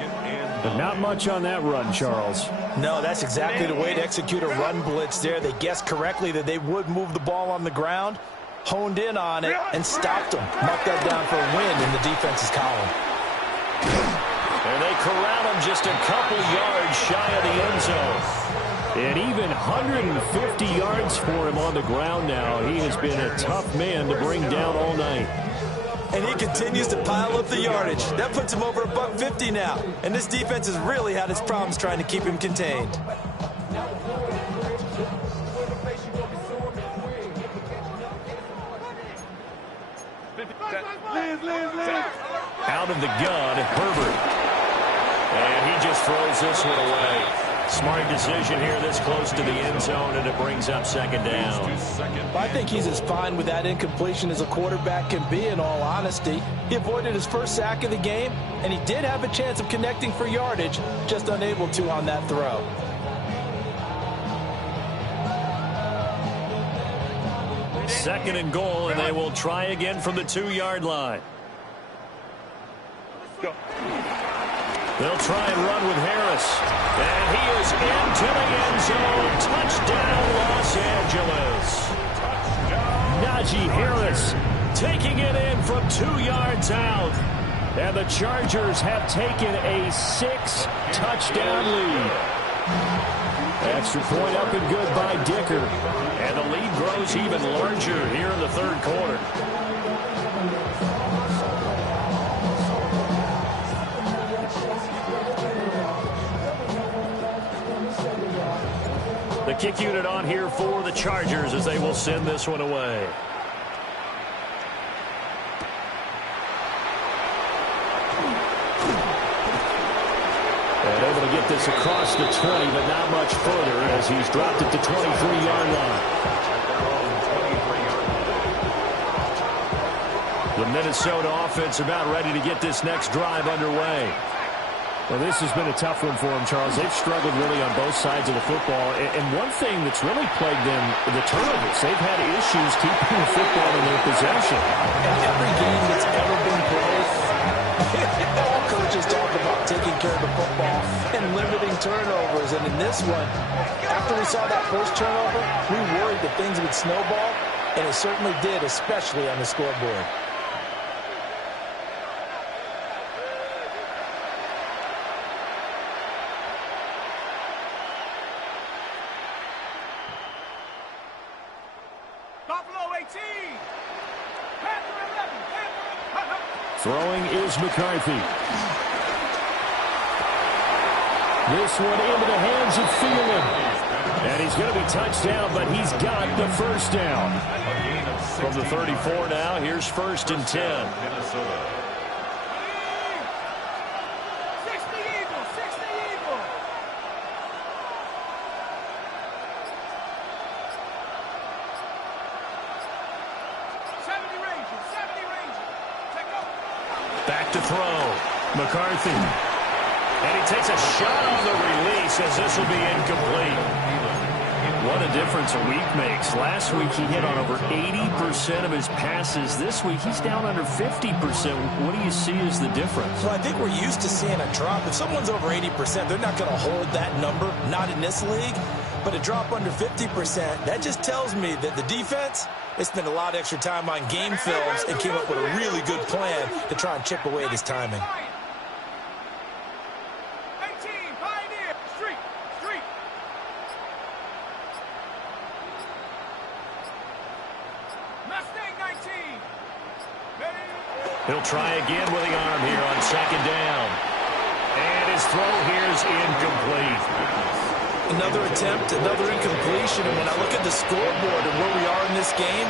But not much on that run, Charles. No, that's exactly the way to execute a run blitz there. They guessed correctly that they would move the ball on the ground, honed in on it, and stopped them. Mark that down for a win in the defense's column. And they corral him just a couple yards shy of the end zone. And even 150 yards for him on the ground now. He has been a tough man to bring down all night. And he continues to pile up the yardage. That puts him over $150 now. And this defense has really had its problems trying to keep him contained. Out of the gun, Herbert. And he just throws this one away. Smart decision here this close to the end zone, and it brings up 2nd down. I think he's as fine with that incompletion as a quarterback can be, in all honesty. He avoided his first sack of the game, and he did have a chance of connecting for yardage, just unable to on that throw. Second and goal, and they will try again from the 2-yard line. They'll try and run with Harris. And he is into the end zone. Touchdown, Los Angeles. Najee Harris taking it in from 2 yards out. And the Chargers have taken a 6-touchdown lead. Extra point up and good by Dicker. And the lead grows even larger here in the third quarter. The kick unit on here for the Chargers as they will send this one away. And able to get this across the 20, but not much further as he's dropped it to 23-yard line. The Minnesota offense about ready to get this next drive underway. Well, this has been a tough one for them, Charles. They've struggled really on both sides of the football. And one thing that's really plagued them, the turnovers. They've had issues keeping the football in their possession. And every game that's ever been played, all coaches talk about taking care of the football and limiting turnovers. And in this one, after we saw that first turnover, we worried that things would snowball, and it certainly did, especially on the scoreboard. Throwing is McCarthy. This one into the hands of Thielen. And he's going to be touched down, but he's got the first down. From the 34 now, here's 1st and 10. Minnesota. 60 Eagles, 60 Eagles. Back to throw. McCarthy. And he takes a shot on the release as this will be incomplete. What a difference a week makes. Last week he hit on over 80% of his passes. This week he's down under 50%. What do you see as the difference? Well, I think we're used to seeing a drop. If someone's over 80%, they're not going to hold that number. Not in this league. But a drop under 50%, that just tells me that the defense, they spent a lot of extra time on game films and came up with a really good plan to try and chip away at his timing. 18, Pioneer, street. Mustang 19. He'll try again with the arm here on 2nd down. And his throw here is incomplete. Another attempt, another incompletion, and when I look at the scoreboard and where we are in this game,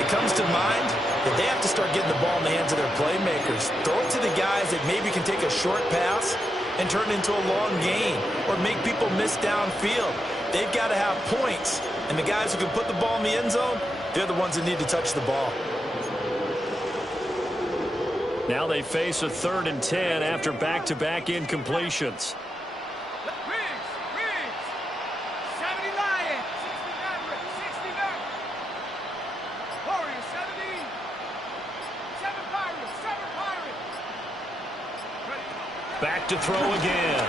it comes to mind that they have to start getting the ball in the hands of their playmakers. Throw it to the guys that maybe can take a short pass and turn it into a long gain or make people miss downfield. They've got to have points, and the guys who can put the ball in the end zone, they're the ones that need to touch the ball. Now they face a 3rd and 10 after back-to-back incompletions. Back to throw again.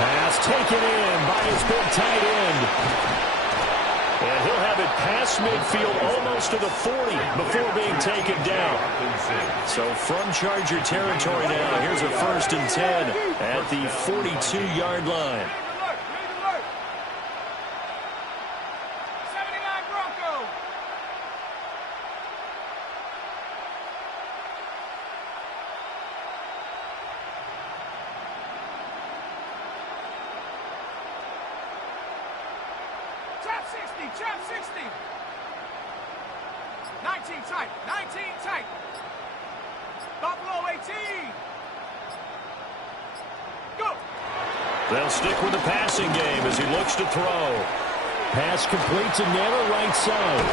Pass taken in by his big tight end. And he'll have it past midfield almost to the 40 before being taken down. So from Charger territory now, here's a 1st and 10 at the 42-yard line. Trap 60. 19 tight. 19 tight. Buffalo 18. Go. They'll stick with the passing game as he looks to throw. Pass complete to narrow right side.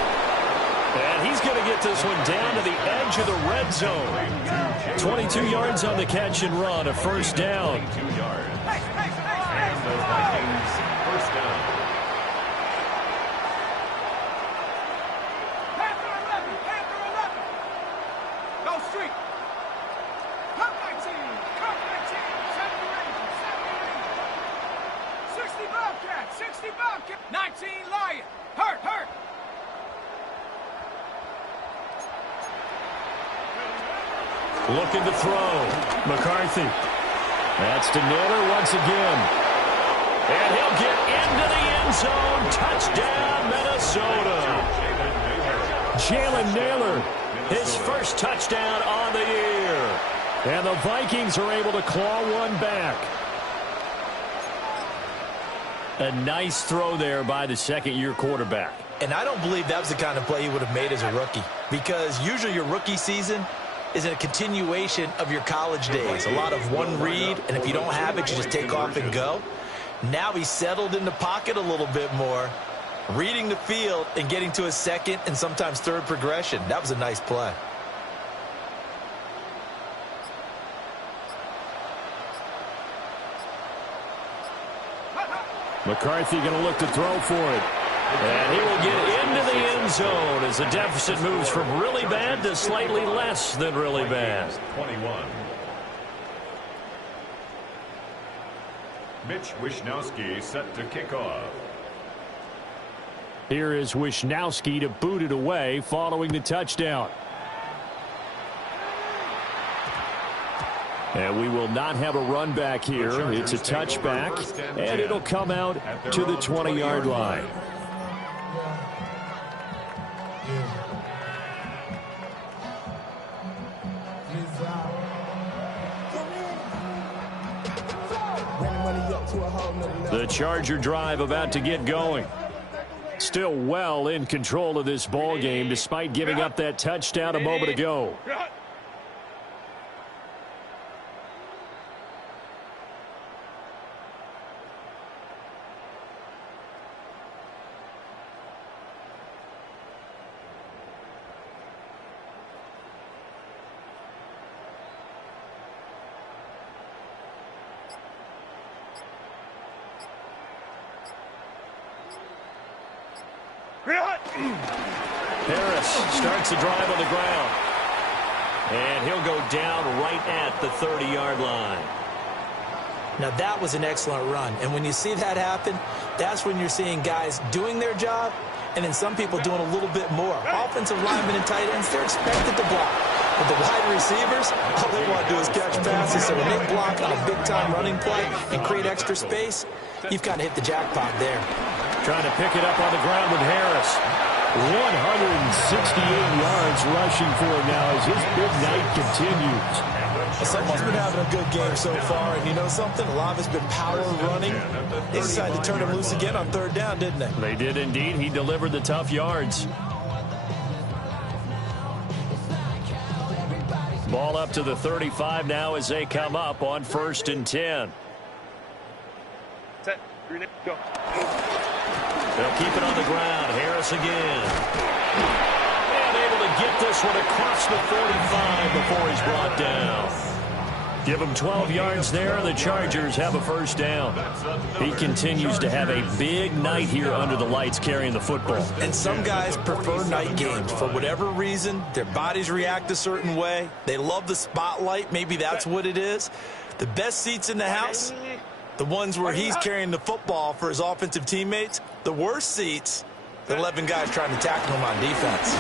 And he's going to get this one down to the edge of the red zone. 22 yards on the catch and run, a 1st down. 22 yards. And the Vikings, 1st down. 60 Bobcat. 19 Lion. Hurt, hurt. Looking to throw. McCarthy. That's to Naylor once again. And he'll get into the end zone. Touchdown, Minnesota. Jalen Naylor, his first touchdown on the year. And the Vikings are able to claw one back. A nice throw there by the second-year quarterback. And I don't believe that was the kind of play he would have made as a rookie, because usually your rookie season is a continuation of your college days. A lot of one read, and if you don't have it, you just take off and go. Now he's settled in the pocket a little bit more, reading the field and getting to a second and sometimes third progression. That was a nice play. McCarthy going to look to throw for it. And he will get into the end zone as the deficit moves from really bad to slightly less than really bad. 21. Mitch Wishnowsky set to kick off. Here is Wishnowsky to boot it away following the touchdown. And we will not have a run back here. It's a touchback, and it'll come out to the 20-yard line. The Charger drive about to get going. Still well in control of this ball game despite giving up that touchdown a moment ago. Harris starts the drive on the ground. And he'll go down right at the 30-yard line. Now that was an excellent run. And when you see that happen, that's when you're seeing guys doing their job and then some people doing a little bit more. Offensive linemen and tight ends, they're expected to block. But the wide receivers, all they want to do is catch passes. So when they block on a big-time running play and create extra space, you've kind of hit the jackpot there. Trying to pick it up on the ground with Harris. 168 yards rushing for him now as his big night continues. Someone's been having a good game so far, and you know something? A lot of it's been power running. They decided to turn him loose again on third down, didn't they? They did indeed. He delivered the tough yards. Ball up to the 35 now as they come up on 1st and 10. Set. Grenade. Go. They'll keep it on the ground. Harris again. And able to get this one across the 45 before he's brought down. Give him 12 yards there, and the Chargers have a first down. He continues to have a big night here under the lights carrying the football. And some guys prefer night games. For whatever reason, their bodies react a certain way. They love the spotlight. Maybe that's what it is. The best seats in the house, the ones where he's carrying the football for his offensive teammates. The worst seats, the 11 guys trying to tackle him on defense.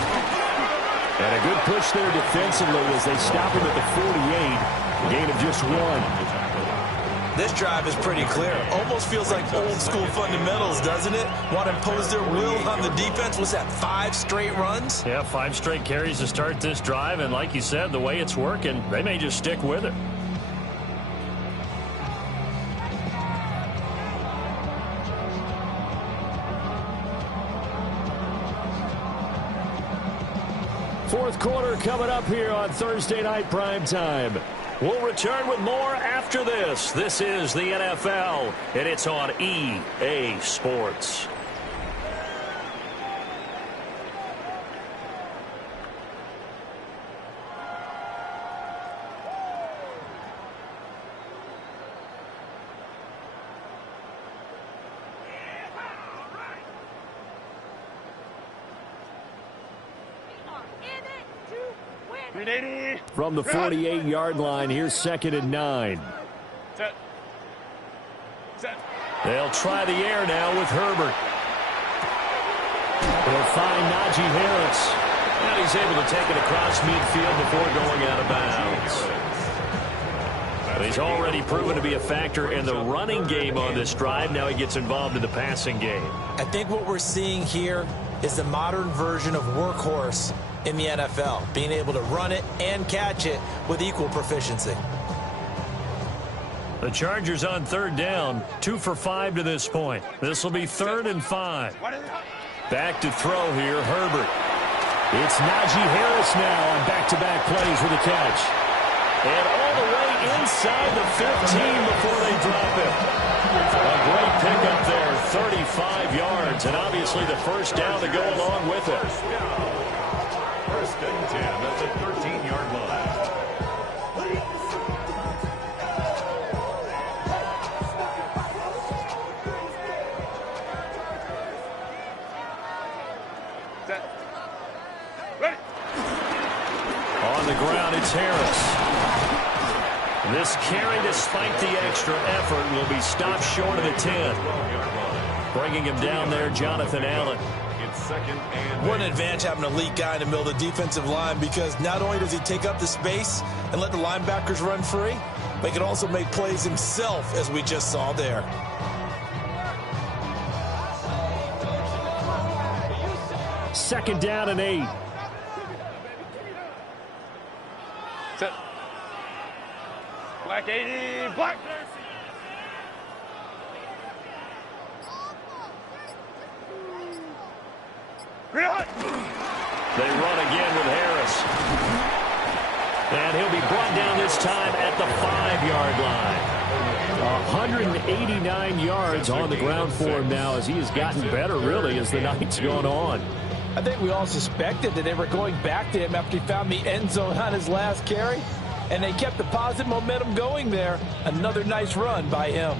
And a good push there defensively as they stop him at the 48. Gain of just 1. This drive is pretty clear. Almost feels like old school fundamentals, doesn't it? Want to impose their will on the defense. What's that, 5 straight runs? Yeah, 5 straight carries to start this drive. And like you said, the way it's working, they may just stick with it. Fourth quarter coming up here on Thursday Night Primetime. We'll return with more after this. This is the NFL, and it's on EA Sports. From the 48-yard line, here's 2nd and 9. Set. Set. They'll try the air now with Herbert. They'll find Najee Harris. And he's able to take it across midfield before going out of bounds. He's already proven to be a factor in the running game on this drive. Now he gets involved in the passing game. I think what we're seeing here is the modern version of workhorse in the NFL, being able to run it and catch it with equal proficiency. The Chargers on third down, 2 for 5 to this point. This will be 3rd and 5. Back to throw here, Herbert. It's Najee Harris now on back-to-back plays with a catch. And all the way inside the 15 before they drop it. A great pickup there, 35 yards, and obviously the first down to go along with it. First and 10 at the 13-yard line. On the ground, it's Harris. This carry, despite the extra effort, will be stopped short of the 10. Bringing him down there, Jonathan Allen. What an advantage having an elite guy in the middle of the defensive line, because not only does he take up the space and let the linebackers run free, but he can also make plays himself, as we just saw there. Second down and 8. Set. Black 80, black. Green hot. They run again with Harris. And he'll be brought down this time at the 5-yard line. 189 yards on the ground for him now, as he has gotten better, really, as the night's gone on. I think we all suspected that they were going back to him after he found the end zone on his last carry, and they kept the positive momentum going there. Another nice run by him.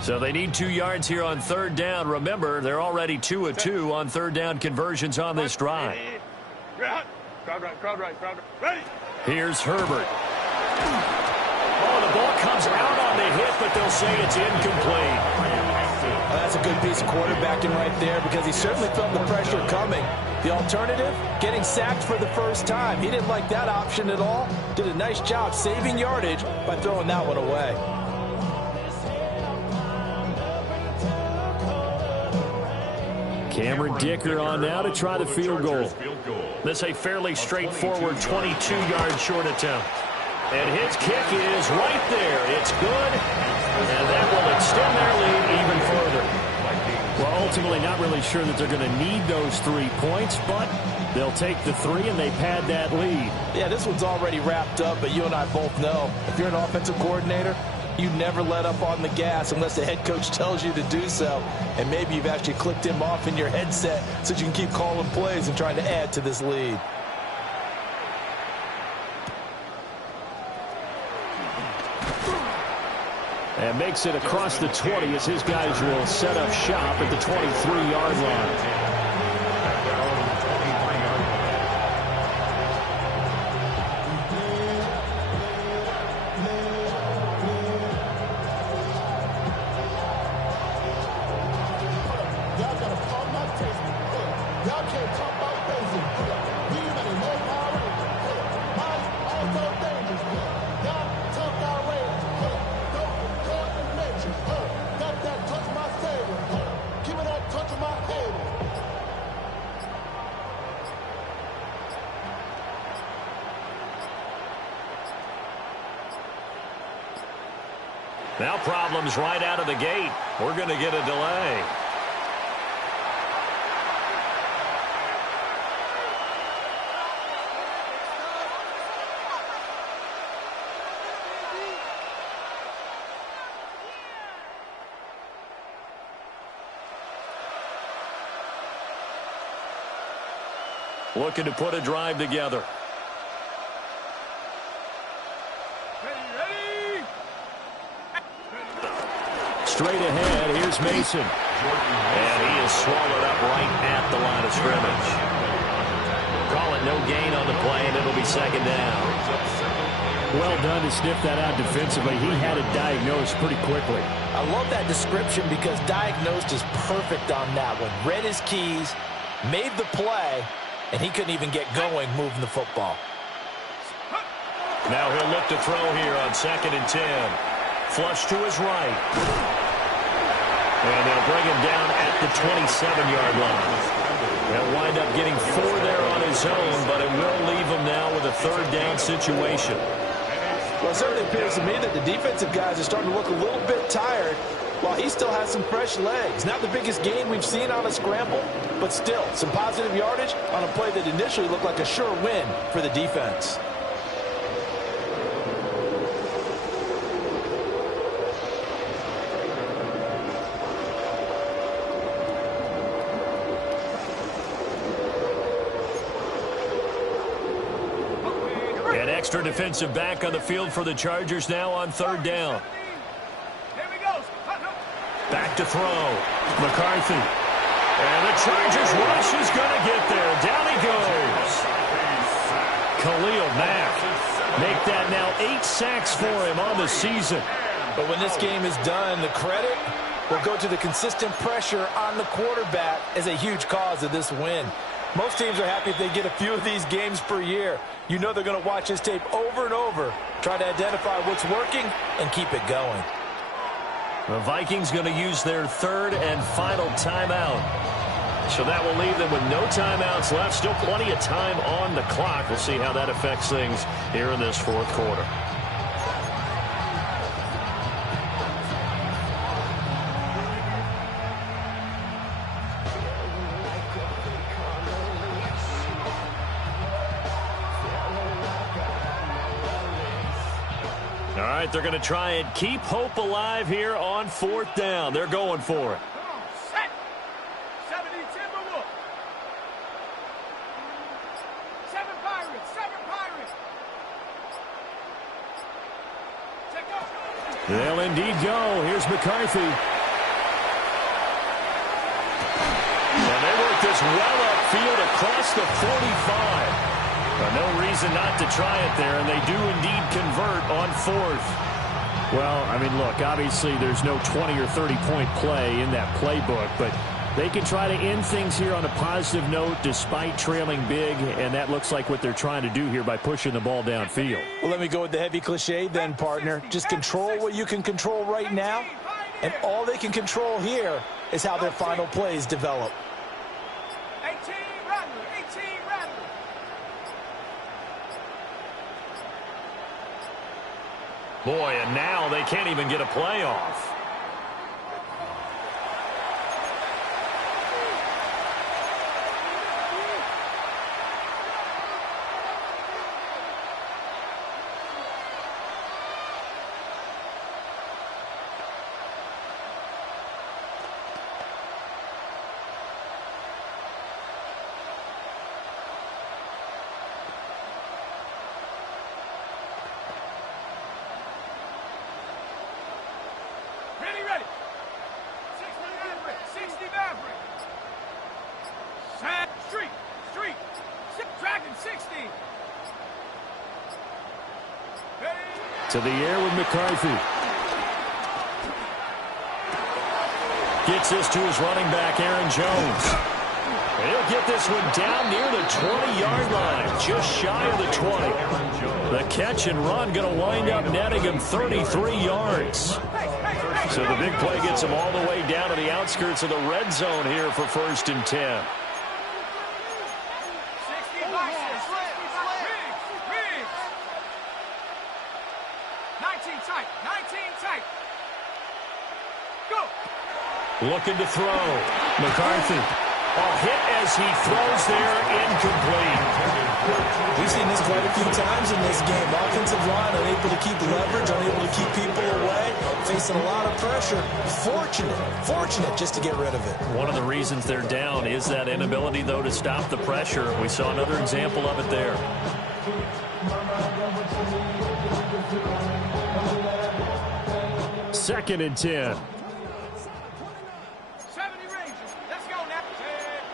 So they need 2 yards here on third down. Remember, they're already 2 of 2 on third down conversions on this drive. Crowd right. Ready. Here's Herbert. Oh, the ball comes out on the hit, but they'll say it's incomplete. Well, that's a good piece of quarterbacking right there, because he certainly felt the pressure coming. The alternative, getting sacked for the first time. He didn't like that option at all. Did a nice job saving yardage by throwing that one away. Cameron Dicker on now to try the field goal. This a fairly straightforward 22-yard short attempt. And his kick is right there. It's good. And that will extend their lead even further. Well, ultimately not really sure that they're going to need those 3 points, but they'll take the 3 and they pad that lead. Yeah, this one's already wrapped up, but you and I both know if you're an offensive coordinator, you never let up on the gas unless the head coach tells you to do so. And maybe you've actually clicked him off in your headset so you can keep calling plays and trying to add to this lead. And makes it across the 20 as his guys will set up shop at the 23-yard line. Now problems right out of the gate. We're going to get a delay. Looking to put a drive together. Straight ahead, here's Mason. And he is swallowed up right at the line of scrimmage. Call it no gain on the play, and it'll be second down. Well done to sniff that out defensively. He had it diagnosed pretty quickly. I love that description because diagnosed is perfect on that one. Read his keys, made the play, and he couldn't even get going moving the football. Now he'll look to throw here on 2nd and 10. Flush to his right. And they'll bring him down at the 27-yard line. They'll wind up getting 4 there on his own, but it will leave him now with a 3rd down situation. Well, it certainly appears to me that the defensive guys are starting to look a little bit tired while he still has some fresh legs. Not the biggest gain we've seen on a scramble, but still some positive yardage on a play that initially looked like a sure win for the defense. An extra defensive back on the field for the Chargers now on 3rd down. Back to throw. McCarthy. And the Chargers rush is going to get there. Down he goes. Khalil Mack. Make that now 8 sacks for him on the season. But when this game is done, the credit will go to the consistent pressure on the quarterback as a huge cause of this win. Most teams are happy if they get a few of these games per year. You know they're going to watch this tape over and over, try to identify what's working, and keep it going. The Vikings going to use their 3rd and final timeout. So that will leave them with no timeouts left. Still plenty of time on the clock. We'll see how that affects things here in this 4th quarter. All right, they're going to try and keep hope alive here on 4th down. They're going for it. Set. 70 Timberwolves. 7 Pirates. 7 Pirates. Take off. They'll indeed go. Here's McCarthy. And they work this well upfield across the 45. No reason not to try it there, and they do indeed convert on 4th. Well, I mean, look, obviously there's no 20 or 30-point play in that playbook, but they can try to end things here on a positive note despite trailing big, and that looks like what they're trying to do here by pushing the ball downfield. Well, let me go with the heavy cliche then, partner. Just control what you can control right now, and all they can control here is how their final plays develop. 18 Rattler. 18 Rattler. Boy, and now they can't even get a play off. Ready. 60 Maverick. 60 Maverick. Sad Street. Dragon 60. Ready. To the air with McCarthy. Gets this to his running back, Aaron Jones. And he'll get this one down near the 20-yard line, just shy of the 20. The catch and run going to wind up netting him 33 yards. So the big play gets him all the way down to the outskirts of the red zone here for 1st and 10. 60 boxes. 60 Riggs. 19 tight. 19 tight. Go. Looking to throw. McCarthy. Hit as he throws there, incomplete. We've seen this quite a few times in this game. Offensive line unable to keep leverage, unable to keep people away, facing a lot of pressure. Fortunate just to get rid of it. One of the reasons they're down is that inability, though, to stop the pressure. We saw another example of it there. Second and 10. 70 Rangers. Let's go now.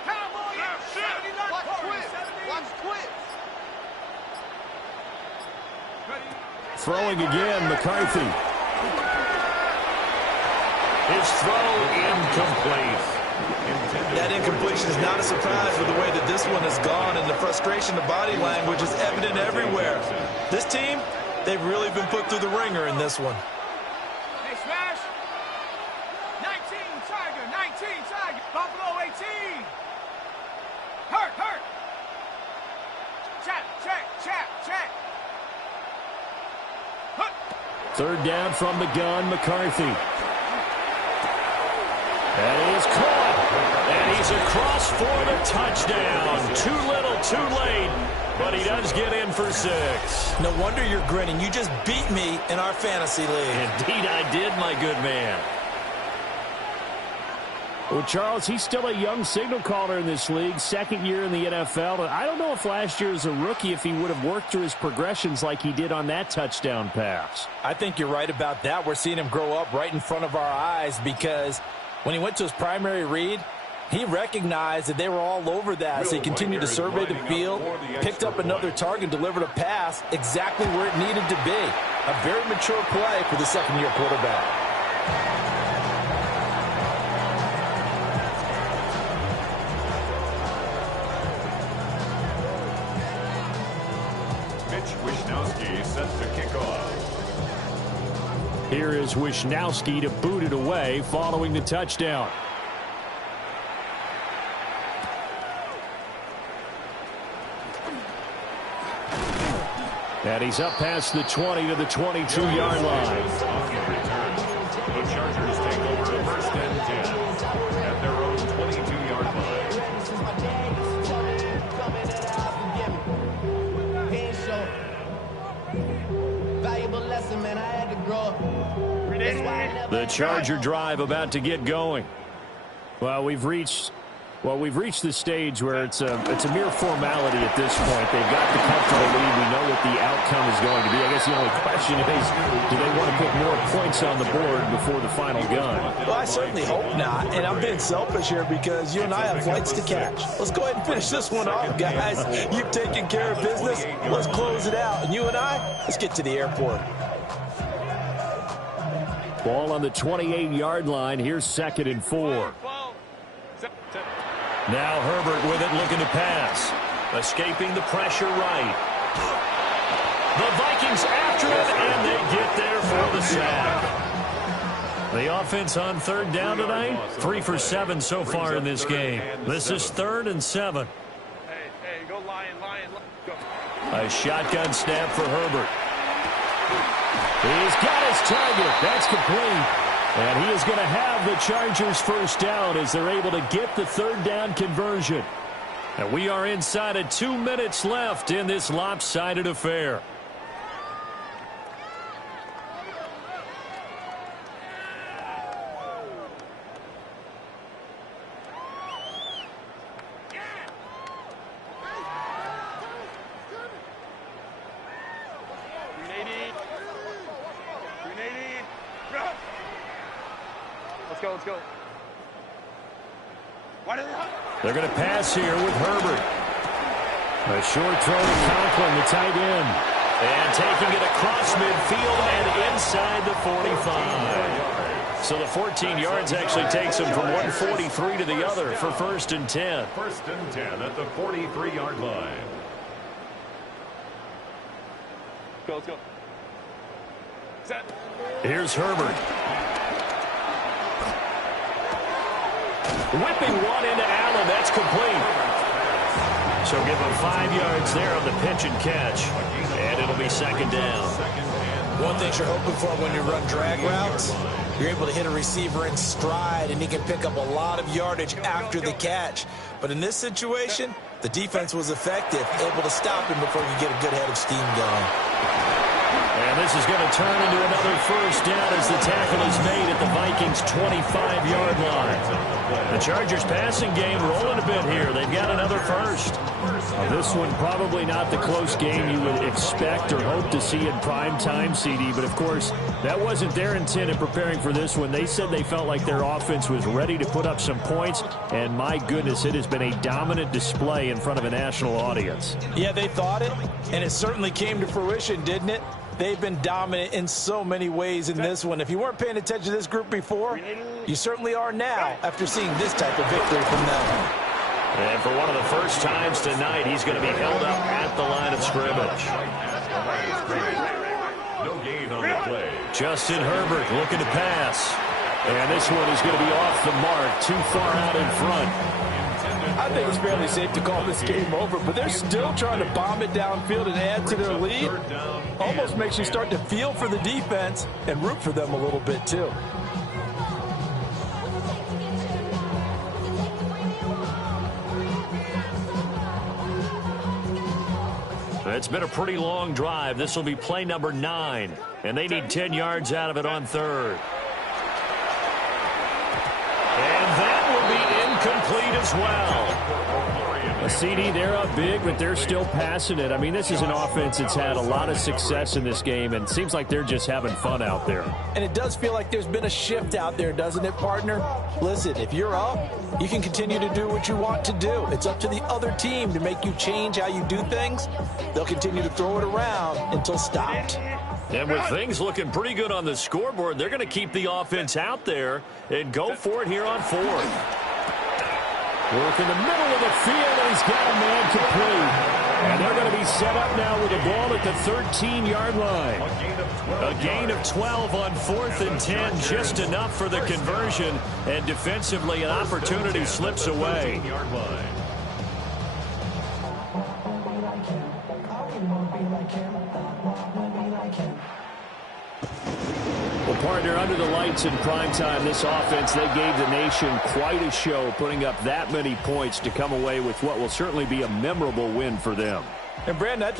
Cowboys. 70 Watch quit. Throwing again, McCarthy. His throw incomplete. That incompletion is not a surprise with the way that this one has gone, and the frustration of body language is evident everywhere. This team, they've really been put through the ringer in this one. Hey, smash. 19 Tiger, 19 Tiger. Buffalo 18. Hurt, hurt. Check, check, check, check. Hut. Third down from the gun, McCarthy. And he is caught. And he's across for the touchdown. Too little, too late. But he does get in for 6. No wonder you're grinning. You just beat me in our fantasy league. Indeed I did, my good man. Well, Charles, he's still a young signal caller in this league, second year in the NFL. I don't know if last year as a rookie, if he would have worked through his progressions like he did on that touchdown pass. I think you're right about that. We're seeing him grow up right in front of our eyes because when he went to his primary read, he recognized that they were all over that. So he continued to survey the field, picked up another target, delivered a pass exactly where it needed to be. A very mature play for the second-year quarterback. Wishnowski set to kick off. Here is Wishnowski to boot it away following the touchdown. And he's up past the 20 to the 22-yard line. The Chargers take over first and 10 at their own 22-yard line. The Charger drive about to get going. Well, we've reached the stage where it's a mere formality at this point. They've got the comfortable lead. We know what the outcome is going to be. I guess the only question is, do they want to put more points on the board before the final gun? Well, I certainly hope not, and I'm being selfish here because you and I have flights to catch. Let's go ahead and finish this one off, guys. You've taken care of business. Let's close it out. And you and I, let's get to the airport. Ball on the 28-yard line. Here's 2nd and 4. Now Herbert with it, looking to pass. Escaping the pressure right. The Vikings after it, and they get there for the sack. The offense on third down tonight, 3 for 7 so far in this game. This is 3rd and 7. Hey, go Lion, go. A shotgun snap for Herbert. He's got his target. That's complete. And he is going to have the Chargers first down as they're able to get the third down conversion. And we are inside of 2 minutes left in this lopsided affair. Let's go. They're going to pass here with Herbert. A short throw to Conklin, the tight end. And taking it across midfield and inside the 45. So the 14 yards actually takes him from 143 to the other for 1st and 10. 1st and 10 at the 43-yard line. Let's go. Set. Here's Herbert. Whipping one into Allen. That's complete. So give him 5 yards there on the pitch and catch. And it'll be 2nd down. One thing you're hoping for when you run drag routes, you're able to hit a receiver in stride, and he can pick up a lot of yardage after the catch. But in this situation, the defense was effective, able to stop him before you get a good head of steam going. And this is going to turn into another first down as the tackle is made at the Vikings' 25-yard line. The Chargers passing game rolling a bit here. They've got another first. This one probably not the close game you would expect or hope to see in prime time, CD. But, of course, that wasn't their intent in preparing for this one. They said they felt like their offense was ready to put up some points. And, my goodness, it has been a dominant display in front of a national audience. Yeah, they thought it, and it certainly came to fruition, didn't it? They've been dominant in so many ways in this one. If you weren't paying attention to this group before, you certainly are now after seeing this type of victory from them. And for one of the first times tonight, he's going to be held up at the line of scrimmage. No gain on the play. Justin Herbert looking to pass. And this one is going to be off the mark, too far out in front. I think it's fairly safe to call this game over, but they're still trying to bomb it downfield and add to their lead. Almost makes you start to feel for the defense and root for them a little bit, too. It's been a pretty long drive. This will be play number 9, and they need 10 yards out of it on third. And that will be incomplete as well. A CD, they're up big, but they're still passing it. I mean, this is an offense that's had a lot of success in this game, and it seems like they're just having fun out there. And it does feel like there's been a shift out there, doesn't it, partner? Listen, if you're up, you can continue to do what you want to do. It's up to the other team to make you change how you do things. They'll continue to throw it around until stopped. And with things looking pretty good on the scoreboard, they're going to keep the offense out there and go for it here on fourth. Work in the middle of the field, and he's got a man complete. And they're going to be set up now with the ball at the 13-yard line. A gain of 12 on 4th and 10, just enough for the conversion. And defensively, an opportunity slips away. Well, partner, under the lights in primetime, this offense, they gave the nation quite a show, putting up that many points to come away with what will certainly be a memorable win for them. And, Brandon,